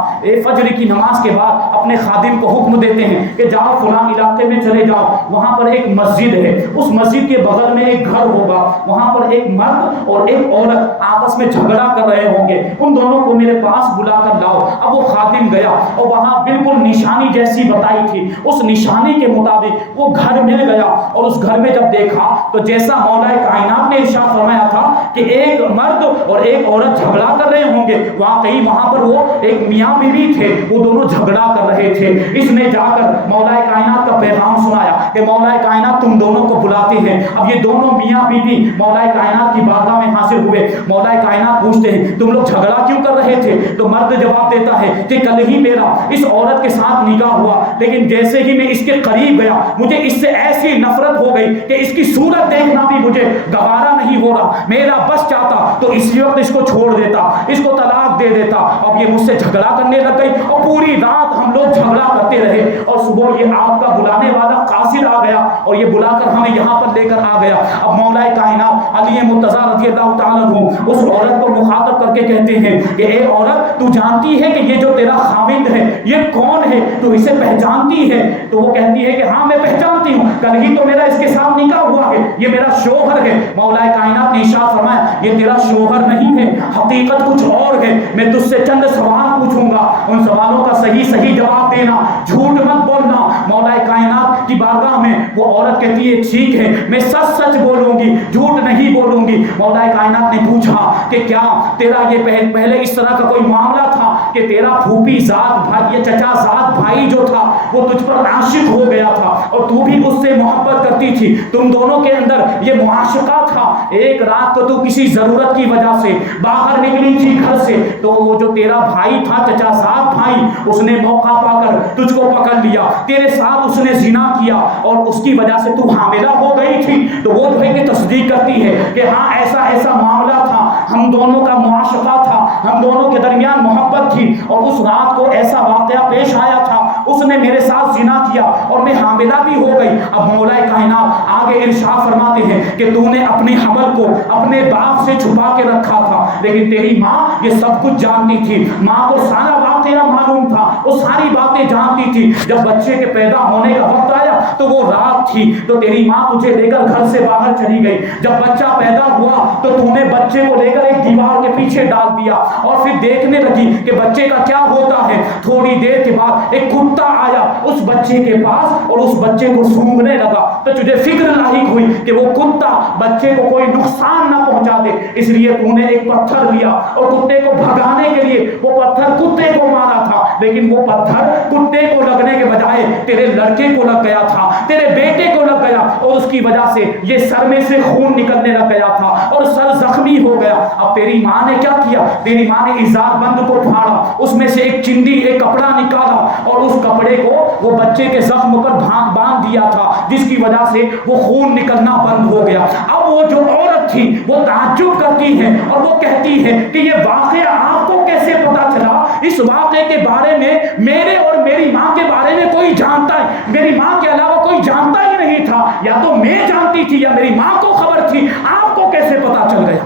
فجر کی نماز کے بعد اپنے خادم کو حکم دیتے ہیں کہ جاؤ فلاں علاقے میں چلے جاؤ، وہاں پر ایک مسجد ہے، اس مسجد کے بغل میں ایک گھر ہوگا، وہاں پر ایک مرد اور ایک عورت آپس میں جھگڑا کر رہے ہوں گے، ان دونوں کو میرے پاس بلا کر لاؤ۔ اب وہ خادم گیا اور وہاں بالکل نشانی جیسی بتائی تھی، اس نشانی کے مطابق وہ گھر مل گیا، اور اس گھر میں جب دیکھا تو جیسا مولا کائنات نے ارشاد فرمایا تھا کہ ایک مرد اور ایک عورت جھگڑا کر رہے ہوں گے، واقعی وہاں پر وہ ایک میاں بیوی تھے، وہ دونوں جھگڑا کر رہے تھے، اس نے جا کر مولا کائنات کا پیغام سنایا کہ مولا کائنات تم دونوں کو بلاتے ہیں۔ اب یہ دونوں میاں بیوی مولا کائنات کی بارگاہ میں حاضر ہوئے۔ مولا کائنات پوچھتے ہیں تم لوگ جھگڑا کیوں کر رہے تھے؟ تو مرد جواب دیتا ہے کہ کل ہی میرا اس عورت کے ساتھ نکاح ہوا، لیکن جیسے ہی میں اس کے قریب گیا مجھے اس سے ایسی نفرت ہو گئی کہ اس کی صورت دیکھنا بھی مجھے گوارا نہیں ہو رہا۔ میرا بس چاہتا تو اسی وقت اس کو چھوڑ دیتا، اس کو طلاق دے دیتا۔ اب یہ مجھ سے جھگڑا کرنے لگ گئی اور پوری رات ہم لوگ جھگڑا کرتے رہے، اور صبح یہ آپ کا بلانے والا قاصد آ گیا اور یہ بلا کر ہمیں یہاں پر لے کر آ گیا۔ اب مولا کائنات علی مرتضیٰ رضی اللہ تعالیٰ عنہ اس عورت کو مخاطب کر کے کہتے ہیں کہ اے عورت، تو جانتی ہے کہ یہ جو تیرا خاوند ہے یہ کون ہے؟ تو اسے پہچانتی ہے؟ تو وہ کہتی ہے کہ ہاں میں پہچانتی ہوں، کل ہی تو میرا اس کے ساتھ نکاح ہوا ہے، یہ میرا شوہر ہے۔ مولا کائنات نے ارشاد فرمایا یہ تیرا شوہر نہیں ہے، حقیقت کچھ اور ہے۔ میں تجھ سے چند سوال پوچھوں گا، ان سوالوں کا صحیح جواب دینا، جھوٹ مت بولنا۔ مولا کائنات کی بارگاہ میں وہ عورت کہتی ہے ٹھیک ہے میں سچ بولوں گی، جھوٹ نہیں بولوں گی۔ مولا کائنات نے پوچھا کہ کیا تیرا یہ پہلے اس طرح کا کوئی معاملہ تھا کہ تیرا پھوپھی ذات بھائی یا چچا ذات بھائی جو تھا وہ تجھ پر عاشق ہو گیا تھا اور تو بھی اس سے محبت کرتی تھی، تم دونوں کے اندر یہ معاشقہ تھا؟ ایک رات کو تو کسی ضرورت کی وجہ سے باہر نکلی تھی گھر سے، تو وہ جو تیرا بھائی تھا چچا ذات بھائی اس نے موقع پا کر تجھ کو پکڑ لیا، تیرے ساتھ اس نے زنا کیا اور اس کی وجہ سے تو حاملہ ہو گئی تھی۔ تو وہ جو ہے کہ تصدیق کرتی ہے کہ ہاں ایسا معاملہ تھا، ہم دونوں کا معاشقہ تھا، ہم دونوں کے درمیان محبت تھی اور اس رات کو ایسا واقعہ پیش آیا تھا، اس نے میرے ساتھ زنا کیا اور میں حاملہ بھی ہو گئی۔ اب مولا کائنات آگے ارشاد فرماتے ہیں کہ تو نے اپنے حمل کو اپنے باپ سے چھپا کے رکھا تھا، لیکن تیری ماں یہ سب کچھ جانتی تھی، ماں کو سارا واقعہ معلوم تھا، وہ ساری باتیں جانتی تھی۔ جب بچے کے پیدا ہونے کا وقت آیا تو وہ رات تھی، تو تیری ماں تجھے لے کر گھر سے باہر چلی گئی۔ جب بچہ پیدا ہوا تو تو نے بچے کو لے کر ایک دیوار کے پیچھے ڈال دیا اور پھر دیکھنے لگی کہ بچے کا کیا ہوتا ہے۔ تھوڑی دیر کے بعد ایک کتا آیا اس بچے کے پاس اور اس بچے کو سونگھنے لگا، تو تجھے فکر لاحق ہوئی کہ وہ کتا بچے کو کوئی نقصان نہ پہنچا دے، اس لیے تو نے ایک پتھر لیا اور کتے کو بھگانے کے لیے وہ پتھر کتے کو مارا تھا، لیکن وہ پتھر کتے کو لگنے کے بجائے تیرے لڑکے کو لگ گیا تھا، تیرے بیٹے کو لگ گیا اور اس کی وجہ سے یہ سر میں سے خون نکلنے لگ گیا تھا اور سر زخمی ہو گیا۔ اب تیری ماں نے کیا کیا؟ تیری ماں نے ازار بند کو پھاڑا، اس میں سے ایک چندی ایک کپڑا نکالا اور اس کپڑے کو وہ بچے کے زخم پر باندھ دیا تھا، جس کی وجہ سے وہ خون نکلنا بند ہو گیا۔ اب وہ جو عورت تھی وہ تعجب کرتی ہے اور وہ کہتی ہے کہ یہ واقعہ آپ کو کیسے پتا چلا؟ اس واقعے کے بارے میں میرے اور میری ماں کے بارے میں کوئی جانتا ہے؟ میری ماں کے علاوہ کوئی جانتا ہی نہیں تھا، یا تو میں جانتی تھی یا میری ماں کو خبر تھی، آپ کو کیسے پتا چل گیا؟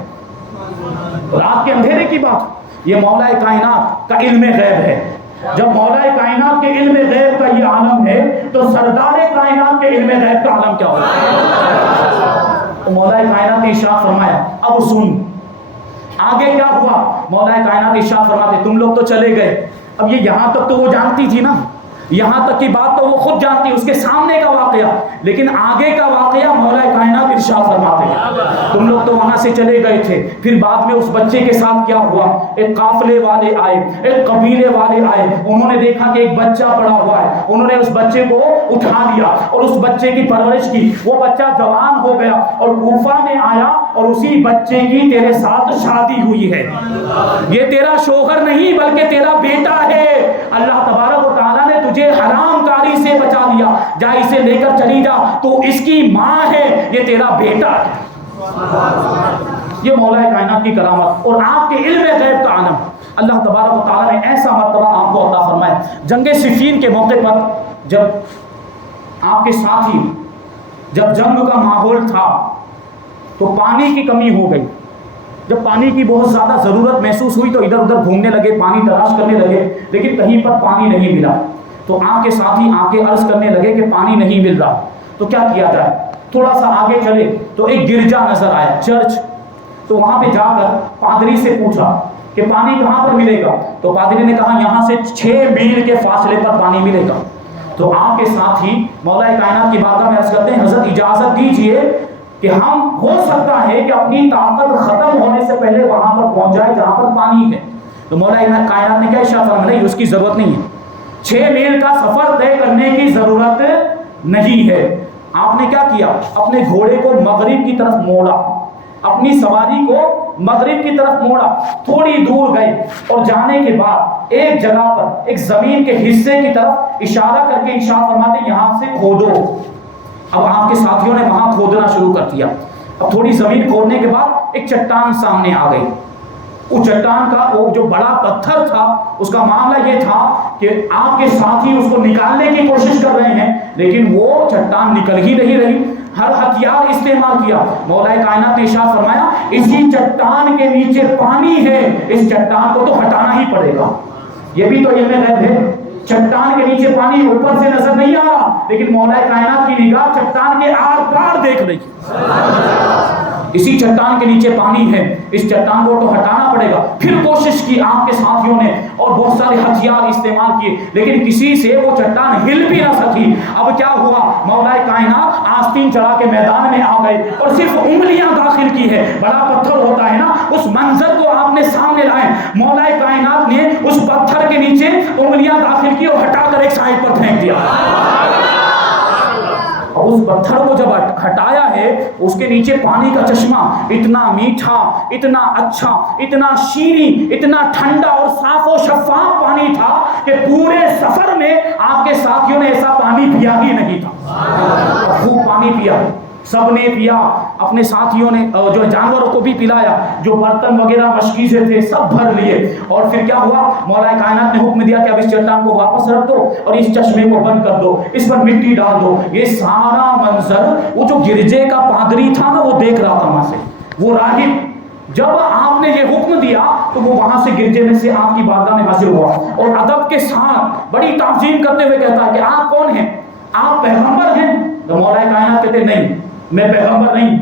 رات کے اندھیرے کی بات، یہ مولا کائنات کا علم غیب ہے۔ جب مولا کائنات کے علم غیب کا یہ عالم ہے تو سردار کائنات کے علم غیب کا عالم کیا ہوگا؟ تو مولا کائنات نے ارشاد فرمایا اب سن آگے کیا ہوا۔ مولا کائنات ارشاد فرماتے تم لوگ تو چلے گئے، اب یہ یہاں تک تو وہ جانتی تھی نا، یہاں تک کی بات تو وہ خود جانتی، اس کے سامنے کا واقعہ، لیکن آگے کا واقعہ مولا کائنات ارشاد فرماتے ہیں تم لوگ تو وہاں سے چلے گئے تھے، پھر بعد میں اس بچے کے ساتھ کیا ہوا؟ ایک قافلے والے آئے، ایک قبیلے والے آئے، انہوں نے دیکھا کہ ایک بچہ پڑا ہوا ہے، انہوں نے اس بچے کو اٹھا لیا اور اس بچے کی پرورش کی، وہ بچہ جوان ہو گیا اور کوفہ میں آیا اور اسی بچے کی تیرے ساتھ شادی ہوئی ہے۔ یہ تیرا شوہر نہیں بلکہ تیرا بیٹا ہے۔ اللہ تبارک و تعالیٰ نے تجھے حرام کاری سے بچا لیا، جا اسے لے کر چلی جا، تو اس کی ماں ہے، یہ تیرا بیٹا ہے۔ یہ مولا کائنات کی کرامت اور آپ کے علم غیب کا عالم، اللہ تبارک و تعالیٰ نے ایسا مرتبہ آپ کو عطا فرمایا۔ جنگ صفین کے موقع پر جب آپ کے ساتھی جب جنگ کا ماحول تھا تو پانی کی کمی ہو گئی، جب پانی کی بہت زیادہ ضرورت محسوس ہوئی تو ادھر ادھر گھومنے لگے، پانی تلاش کرنے لگے، لیکن کہیں پر پانی نہیں ملا، تو آپ کے ساتھی آ کے عرض کرنے لگے کہ پانی نہیں مل رہا، تو کیا کیا جائے؟ تھوڑا سا آگے چلے تو ایک گرجا نظر آیا، چرچ، تو وہاں پہ جا کر پادری سے پوچھا کہ پانی کہاں پر ملے گا؟ تو پادری نے کہا یہاں سے 6 میل کے فاصلے پر پانی ملے گا۔ تو آپ کے ساتھ ہی مولا کائنات کی بارگاہ میں عرض کرتے ہیں حضرت اجازت دیجئے کہ ہم ہو سکتا ہے کہ اپنی طاقت ختم ہونے سے پہلے وہاں پر پہنچ جائے جہاں پر پانی ہے۔ تو مولا کائنات نے کیا ارشاد فرمایا؟ نہیں، اس کی ضرورت نہیں ہے، 6 میل کا سفر طے کرنے کی ضرورت نہیں ہے۔ آپ نے کیا کیا؟ اپنے گھوڑے کو مغرب کی طرف موڑا، اپنی سواری کو مغرب کی طرف موڑا، تھوڑی دور گئے اور جانے کے بعد ایک جگہ پر ایک زمین کے حصے کی طرف اشارہ کر کے ارشاد فرماتے یہاں سے کھودو۔ اب آپ کے ساتھیوں نے وہاں کھودنا شروع کر دیا۔ اب تھوڑی زمین کھودنے کے بعد ایک چٹان سامنے آ گئی۔ اس چٹان کا وہ جو بڑا پتھر تھا، اس کا معاملہ یہ تھا کہ آپ کے ساتھی اس کو نکالنے کی کوشش کر رہے ہیں، لیکن وہ چٹان نکل ہی نہیں رہی۔ ہر ہتھیار استعمال کیا۔ مولا کائنات نے ارشاد فرمایا اسی چٹان کے نیچے پانی ہے، اس چٹان کو تو ہٹانا ہی پڑے گا۔ یہ بھی تو علم غیب ہے، چٹان کے نیچے پانی اوپر سے نظر نہیں آ رہا، لیکن مولا کائنات کی نگاہ چٹان کے آر پار دیکھ رہی۔ اسی چٹان کے نیچے پانی ہے، اس چٹان کو تو ہٹانا پڑے گا۔ پھر کوشش کی آپ کے ساتھیوں نے اور بہت سارے ہتھیار استعمال کیے، لیکن کسی سے وہ چٹان ہل بھی نہ سکی۔ اب کیا ہوا؟ مولا کائنات آستین چڑھا کے میدان میں آ گئے اور صرف انگلیاں داخل کی ہے۔ بڑا پتھر ہوتا ہے نا، اس منظر کو آپ نے سامنے لائے۔ مولا کائنات نے اس پتھر کے نیچے انگلیاں داخل کی اور ہٹا کر ایک سائڈ پر پھینک دیا۔ اور اس پتھر کو جب ہٹایا ہے، اس کے نیچے پانی کا چشمہ اتنا میٹھا، اتنا اچھا، اتنا شیریں، اتنا ٹھنڈا اور صاف و شفاف پانی تھا کہ پورے سفر میں آپ کے ساتھیوں نے ایسا پانی پیا ہی نہیں تھا۔ خوب پانی پیا، سب نے پیا، اپنے ساتھیوں نے جو جانوروں کو بھی پلایا، جو برتن وغیرہ مشکیزیں تھے سب بھر لیے۔ اور پھر کیا ہوا؟ مولا کائنات نے حکم دیا کہ اب اس چٹان کو واپس رکھ دو اور اس چشمے کو بند کر دو، اس پر مٹی ڈال دو۔ یہ سارا منظر وہ جو گرجے کا پادری تھا نا، وہ دیکھ رہا تھا وہاں سے، وہ راہب۔ جب آپ نے یہ حکم دیا تو وہ وہاں سے گرجے میں سے آپ کی بارگاہ میں حاضر ہوا اور ادب کے ساتھ بڑی تعظیم کرتے ہوئے کہتا ہے کہ آپ کون ہیں؟ آپ پیغمبر ہیں؟ تو مولا کائنات کہتے نہیں، میں پیغمبر نہیں۔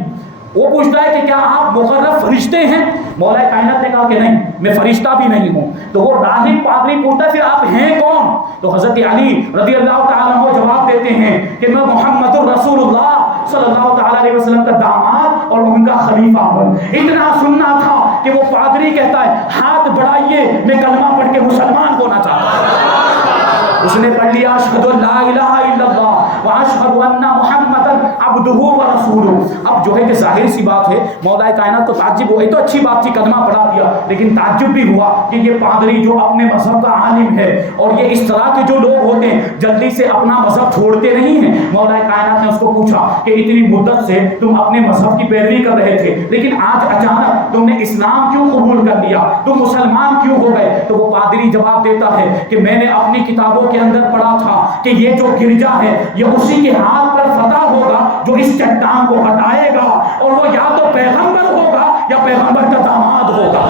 وہ پوچھتا ہے کہ کیا آپ مقرب فرشتے ہیں؟ مولا کائنات نے کہا کہ نہیں، میں فرشتہ بھی نہیں ہوں۔ تو وہ راہب پادری پوچھتا ہے پھر آپ ہیں کون؟ تو حضرت علی رضی اللہ تعالیٰ عنہ جواب دیتے ہیں کہ میں محمد الرسول اللہ صلی اللہ تعالیٰ علیہ وسلم کا داماد اور ان کا خلیفہ ہوں۔ اتنا سننا تھا کہ وہ پادری کہتا ہے ہاتھ بڑھائیے، میں کلمہ پڑھ کے مسلمان ہونا چاہتا ہوں۔ اس نے پڑھ لیا اشہد ان لا الہ الا اللہ واشہد ان محمدا عبدہ ورسولہ۔ اب جو ہے کہ ظاہر سی بات ہے، مولا کائنات کو تعجب ہوا، یہ تو اچھی بات تھی کلمہ پڑھا دیا، لیکن تعجب بھی ہوا کہ یہ پادری جو اپنے مذہب کا عالم ہے، اور یہ اس طرح کے جو لوگ ہوتے ہیں جلدی سے اپنا مذہب چھوڑتے نہیں ہیں۔ مولا کائنات نے اس کو پوچھا کہ اتنی مدت سے تم اپنے مذہب کی پیروی کر رہے تھے، لیکن آج اچانک تم نے اسلام کیوں قبول کر لیا؟ تم مسلمان کیوں ہو گئے؟ تو وہ پادری جواب دیتا ہے کہ میں نے اپنی کتابوں کے اندر پڑھا تھا کہ یہ جو گرجا ہے یہ اسی کے ہاتھ پر فتح ہوگا جو اس چٹان کو ہٹائے گا، اور وہ یا تو پیغمبر ہوگا یا پیغمبر کا داماد ہوگا۔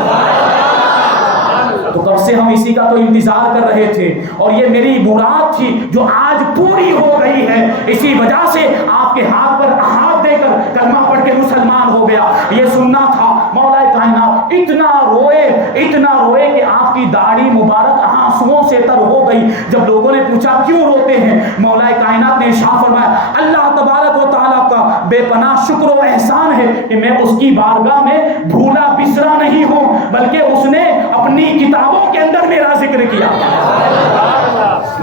تو کب سے ہم اسی کا تو انتظار کر رہے تھے، اور یہ میری مراد تھی جو آج پوری ہو گئی ہے۔ اسی وجہ سے آپ کے ہاتھ پر ہاتھ دے کر کلمہ پڑھ کے مسلمان ہو گیا۔ یہ سننا تھا۔ مولا کائنات اتنا روئے کہ آپ کی داڑھی مبارک آنسوؤں سے تر ہو گئی۔ جب لوگوں نے پوچھا کیوں روتے ہیں، مولا کائنات نے ارشاد فرمایا اللہ تبارک و تعالیٰ کا بے پناہ شکر و احسان ہے کہ میں اس کی بارگاہ میں بھولا بسرا نہیں ہوں، بلکہ اس نے اپنی کتابوں کے اندر میرا ذکر کیا۔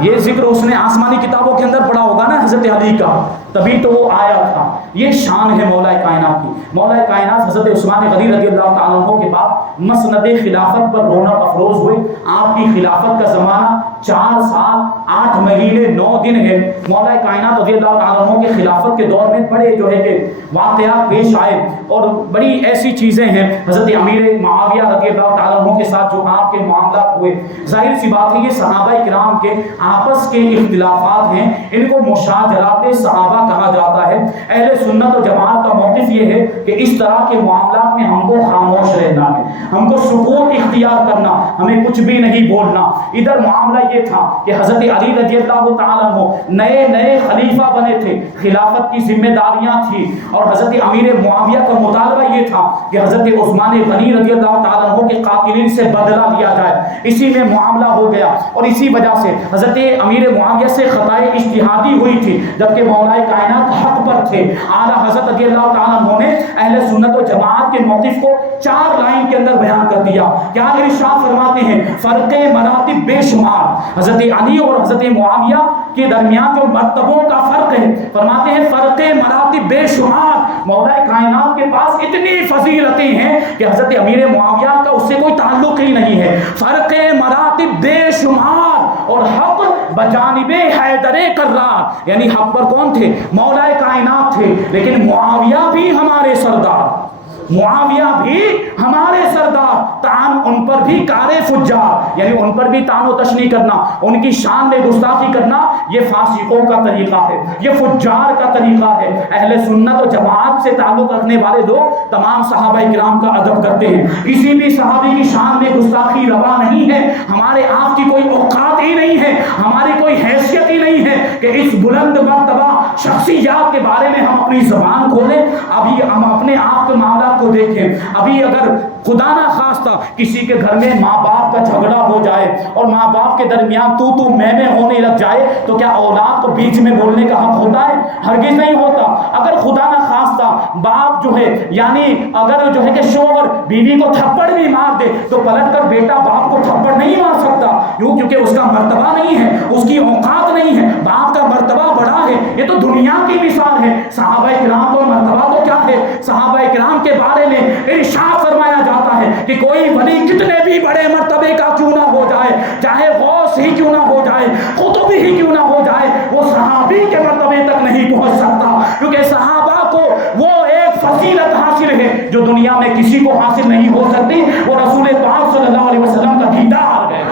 یہ ذکر اس نے آسمانی کتابوں کے اندر پڑھا ہوگا نا حضرت علی کا، تبھی تو وہ آیا تھا۔ یہ شان ہے مولا کائنات کی۔ مولا کائنات حضرت عثمان غنی رضی اللہ تعالیٰ عنہ کے بعد مسند خلافت پر رونق افروز ہوئے۔ آپ کی خلافت کا زمانہ 4 سال 8 مہینے 9 دن ہے۔ مولا کائنات رضی اللہ تعالیٰ عنہ کے خلافت کے دور میں بڑے جو ہے کہ واقعات پیش آئے، اور بڑی ایسی چیزیں ہیں حضرت امیر معاویہ رضی اللہ تعالیٰ عنہ کے ساتھ جو آپ کے معاملات ہوئے۔ ظاہر سی بات ہے یہ صحابہ کرام کے آپس کے اختلافات ہیں، ان کو مشاجرات صحابہ کہا جاتا ہے۔ اہل سنت و جماعت کا موقف یہ ہے کہ اس طرح کے معاملات میں ہم کو خاموش رہنا ہے، ہم کو سکوت اختیار کرنا، ہمیں کچھ بھی نہیں بولنا۔ ادھر معاملہ یہ تھا کہ حضرت علی رضی اللہ تعالیٰ عنہ نئے خلیفہ بنے تھے، خلافت کی ذمہ داریاں تھیں، اور حضرت امیر معاویہ کا مطالبہ یہ تھا کہ حضرت عثمان غنی رضی اللہ تعالیٰ عنہ کے قاتلین سے بدلہ لیا جائے۔ اسی میں معاملہ ہو گیا، اور اسی وجہ سے حضرت امیر معاویہ سے خطائے اجتہادی ہوئی تھی، جبکہ مولا کائنات حق پر تھے. اعلیٰ حضرت رضی اللہ تعالیٰ عنہ نے اہل سنت و جماعت کے موقف کو 4 لائن کے اندر بیان کر دیا. کیا ارشاد فرماتے ہیں؟ فرق مراتب بے شمار. حضرت علی اور حضرت معاویہ کے درمیان جو مرتبوں کا فرق ہے، فرماتے ہیں فرق مراتب بے شمار. مولا کائنات کے پاس اتنی فضیلتیں ہیں کہ حضرت امیر معاویہ کا اس سے کوئی تعلق ہی نہیں ہے. فرق مراتب بے شمار. اور حق بجانب حیدر کرار، یعنی حق پر کون تھے؟ مولا کائنات تھے. لیکن معاویہ بھی ہمارے سردار، معاویہ بھی ہمارے سردار. تان ان پر بھی کار فجار، یعنی ان پر بھی تان و تشنیع کرنا، ان کی شان میں گستاخی کرنا، یہ فاسقوں کا طریقہ ہے، یہ فجار کا طریقہ ہے. اہل سنت و جماعت سے تعلق رکھنے والے لوگ تمام صحابہ کرام کا ادب کرتے ہیں. کسی بھی صحابی کی شان میں گستاخی روا نہیں ہے. ہمارے آپ کی کوئی اوقات ہی نہیں ہے، ہماری کوئی حیثیت ہی نہیں ہے کہ اس بلند مرتبہ شخصیات کے بارے میں ہم اپنی زبان کھولیں. ابھی ہم اپنے آپ کے معاملات کو دیکھیں. ابھی اگر خدا نہ خواستہ کسی کے گھر میں ماں باپ کا جھگڑا ہو جائے اور ماں باپ کے درمیان تو میں ہونے لگ جائے تو کیا اولاد کو بیچ میں بولنے کا حق ہوتا ہے؟ ہرگز نہیں ہوتا. اگر خدا نہ خواستہ باپ جو ہے، یعنی اگر جو ہے کہ شوہر بیوی کو تھپڑ بھی مار دے تو پلٹ کر بیٹا باپ کو تھپڑ نہیں مار سکتا، کیونکہ اس کا مرتبہ نہیں ہے، اس کی اوقات نہیں ہے. باپ کا مرتبہ بڑا ہے. یہ تو دنیا کی مثال ہے. صحابہ کرام کا مرتبہ تو کیا ہے؟ صحابہ کرام کے بارے میں ارشاد فرمایا جاتا ہے کہ کوئی ولی کتنے بھی بڑے مرتبے کا کیوں نہ ہو جائے، چاہے غوث ہی کیوں نہ ہو جائے، قطب ہی کیوں نہ ہو جائے، وہ صحابی کے مرتبے تک نہیں پہنچ سکتا. کیونکہ صحابہ کو وہ ایک فضیلت حاصل ہے جو دنیا میں کسی کو حاصل نہیں ہو سکتی. وہ رسول پاک صلی اللہ علیہ وسلم کا دیدار ہے.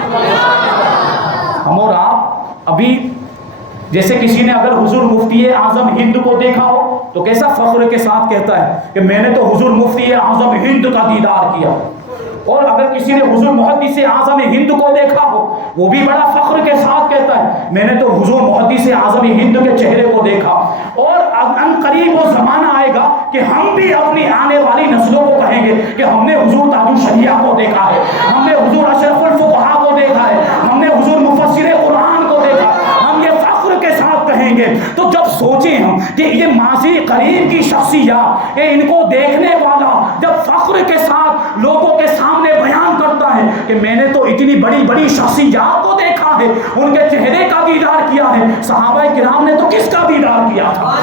ہم اور آپ ابھی جیسے کسی نے اگر حضور مفتی اعظم ہند کو دیکھا ہو تو کیسا فخر کے ساتھ کہتا ہے کہ میں نے تو حضور مفتی اعظم ہند کا دیدار کیا. اور اگر کسی نے حضور محدث اعظم ہند کو دیکھا ہو وہ بھی بڑا فخر کے ساتھ کہتا ہے میں نے تو حضور محدث اعظم ہند کے چہرے کو دیکھا. اور ان قریب وہ زمانہ آئے گا کہ ہم بھی اپنی آنے والی نسلوں کو کہیں گے کہ ہم نے حضور تاج الشریعہ کو دیکھا ہے، ہم نے حضور اشرف الفقہاء کو دیکھا ہے، ہم نے حضور مفسر قرآن کو دیکھا. ہم یہ فخر کے ساتھ کہیں گے. تو جب سوچیں ہم کہ یہ ماضی قریب کی شخصیات، ان کو دیکھنے والا جب فخر کے ساتھ لوگوں کے سامنے بیان کرتا ہے کہ میں نے تو اتنی بڑی بڑی شخصیات کو دیکھا ہے، ان کے چہرے کا دیدار کیا ہے. صحابہ کرام نے تو کس کا دیدار کیا تھا؟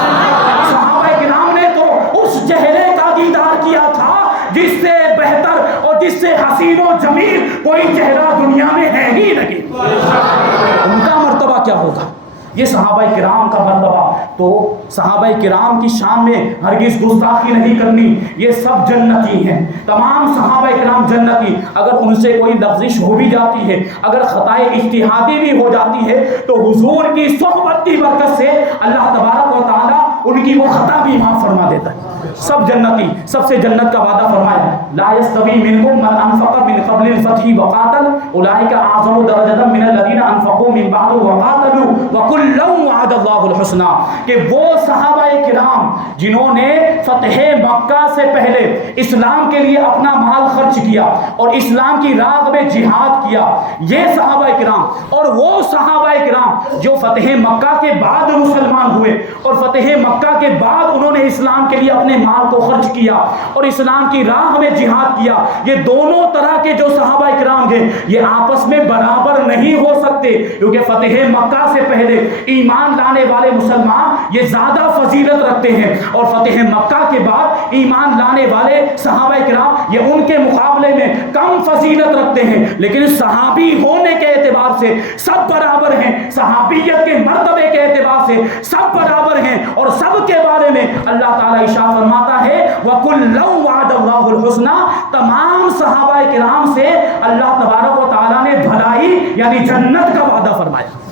صحابہ کرام نے تو اس چہرے کا دیدار کیا تھا جس سے بہتر اور جس سے حسین و جمیل کوئی چہرہ دنیا میں ہے ہی نہیں. ان کا مرتبہ کیا ہوگا؟ یہ صحابہ کرام کا مرتبہ. تو صحابہ کرام کی شان میں ہرگز گستاخی نہیں کرنی. یہ سب جنتی ہیں، تمام صحابہ کرام جنتی. اگر ان سے کوئی لغزش ہو بھی جاتی ہے، اگر خطائے اجتہادی بھی ہو جاتی ہے تو حضور کی صحبت کی برکت سے اللہ تبارک و تعالیٰ ان کی وہ خطا بھی معاف فرما دیتا ہے. سب جنتی، سب سے جنت کا وعدہ فرمایا لا یستوی منکم من انفق من قبل الفتح وقاتل اولئک اعظم درجۃ من الذین انفقوا من بعد وقاتلوا وکلا وعد اللہ الحسنى. کہ وہ صحابہ کرام جنہوں نے فتح مکہ سے پہلے اسلام کے لیے اپنا مال خرچ کیا اور اسلام کی راہ میں جہاد کیا، یہ صحابہ کرام. اور وہ صحابہ کرام جو فتح مکہ کے بعد مسلمان ہوئے اور فتح مکہ کے بعد انہوں نے اسلام کے لیے اپنے مال کو خرچ کیا اور اسلام کی راہ میں جہاد کیا، یہ دونوں طرح کے جو صحابہ کرام ہیں یہ آپس میں برابر نہیں ہو سکتے. کیونکہ فتح مکہ سے پہلے ایمان لانے والے مسلمان یہ زیادہ فضیلت رکھتے ہیں اور فتح مکہ کے بعد ایمان لانے والے صحابہ کرام یہ ان کے مقابلے میں کم فضیلت رکھتے ہیں. لیکن صحابی ہونے کے اعتبار سے سب برابر ہیں، صحابیت کے مرتبے کے اعتبار سے سب برابر ہیں. اور سب کے بارے میں اللہ تعالیٰ ارشاد فرماتا ہے وَكُلًّا وَعَدَ اللَّهُ الْحُسْنَى. تمام صحابہ کرام سے اللہ تبارک و تعالیٰ نے بھلائی یعنی جنت کا وعدہ فرمایا.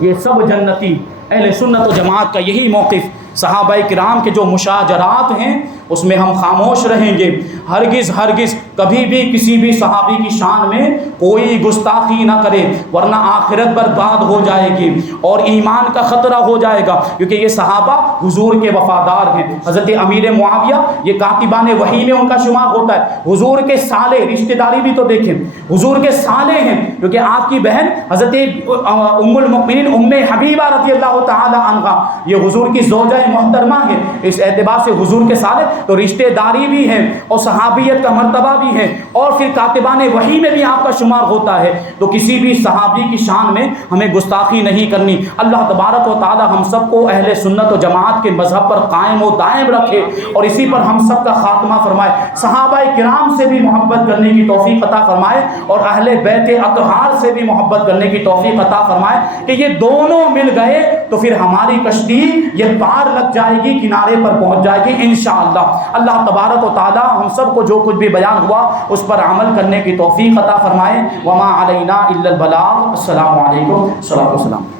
یہ سب جنتی. اہل سنت و جماعت کا یہی موقف. صحابہ کرام کے جو مشاجرات ہیں اس میں ہم خاموش رہیں گے، ہرگز ہرگز کبھی بھی کسی بھی صحابی کی شان میں کوئی گستاخی نہ کرے، ورنہ آخرت برباد ہو جائے گی اور ایمان کا خطرہ ہو جائے گا، کیونکہ یہ صحابہ حضور کے وفادار ہیں۔ حضرت امیر معاویہ یہ کاتبان وحی میں ان کا شمار ہوتا ہے، حضور کے سالے، رشتہ داری بھی تو دیکھیں، حضور کے سالے ہیں، کیونکہ آپ کی بہن حضرت ام المؤمنین ام حبیبہ رضی اللہ تعالی عنہا یہ حضور کی زوجہ محترمہ ہے، اس اعتبار سے حضور کے سالے، تو رشتہ داری بھی ہیں اور صحابیت کا مرتبہ بھی ہے، اور پھر کاتبان وحی میں بھی آپ کا شمار ہوتا ہے، تو کسی بھی صحابی کی شان میں ہمیں گستاخی نہیں کرنی۔ اللہ تبارک و تعالی ہم سب کو اہل سنت و جماعت کے مذہب پر قائم و دائم رکھے اور اسی پر ہم سب کا خاتمہ فرمائے، صحابہ کرام سے بھی محبت کرنے کی توفیق عطا فرمائے اور اہل بیت اطہار سے بھی محبت کرنے کی توفیق عطا فرمائے کہ یہ دونوں مل گئے تو پھر ہماری کشتی یہ پار لگ جائے گی، کنارے پر پہنچ جائے گی انشاءاللہ۔ اللہ تبارک و تعالی ہم سب کو جو کچھ بھی بیان ہوا اس پر عمل کرنے کی توفیق عطا فرمائے۔ وما علینا الا البلاغ۔ السلام علیکم، السلام۔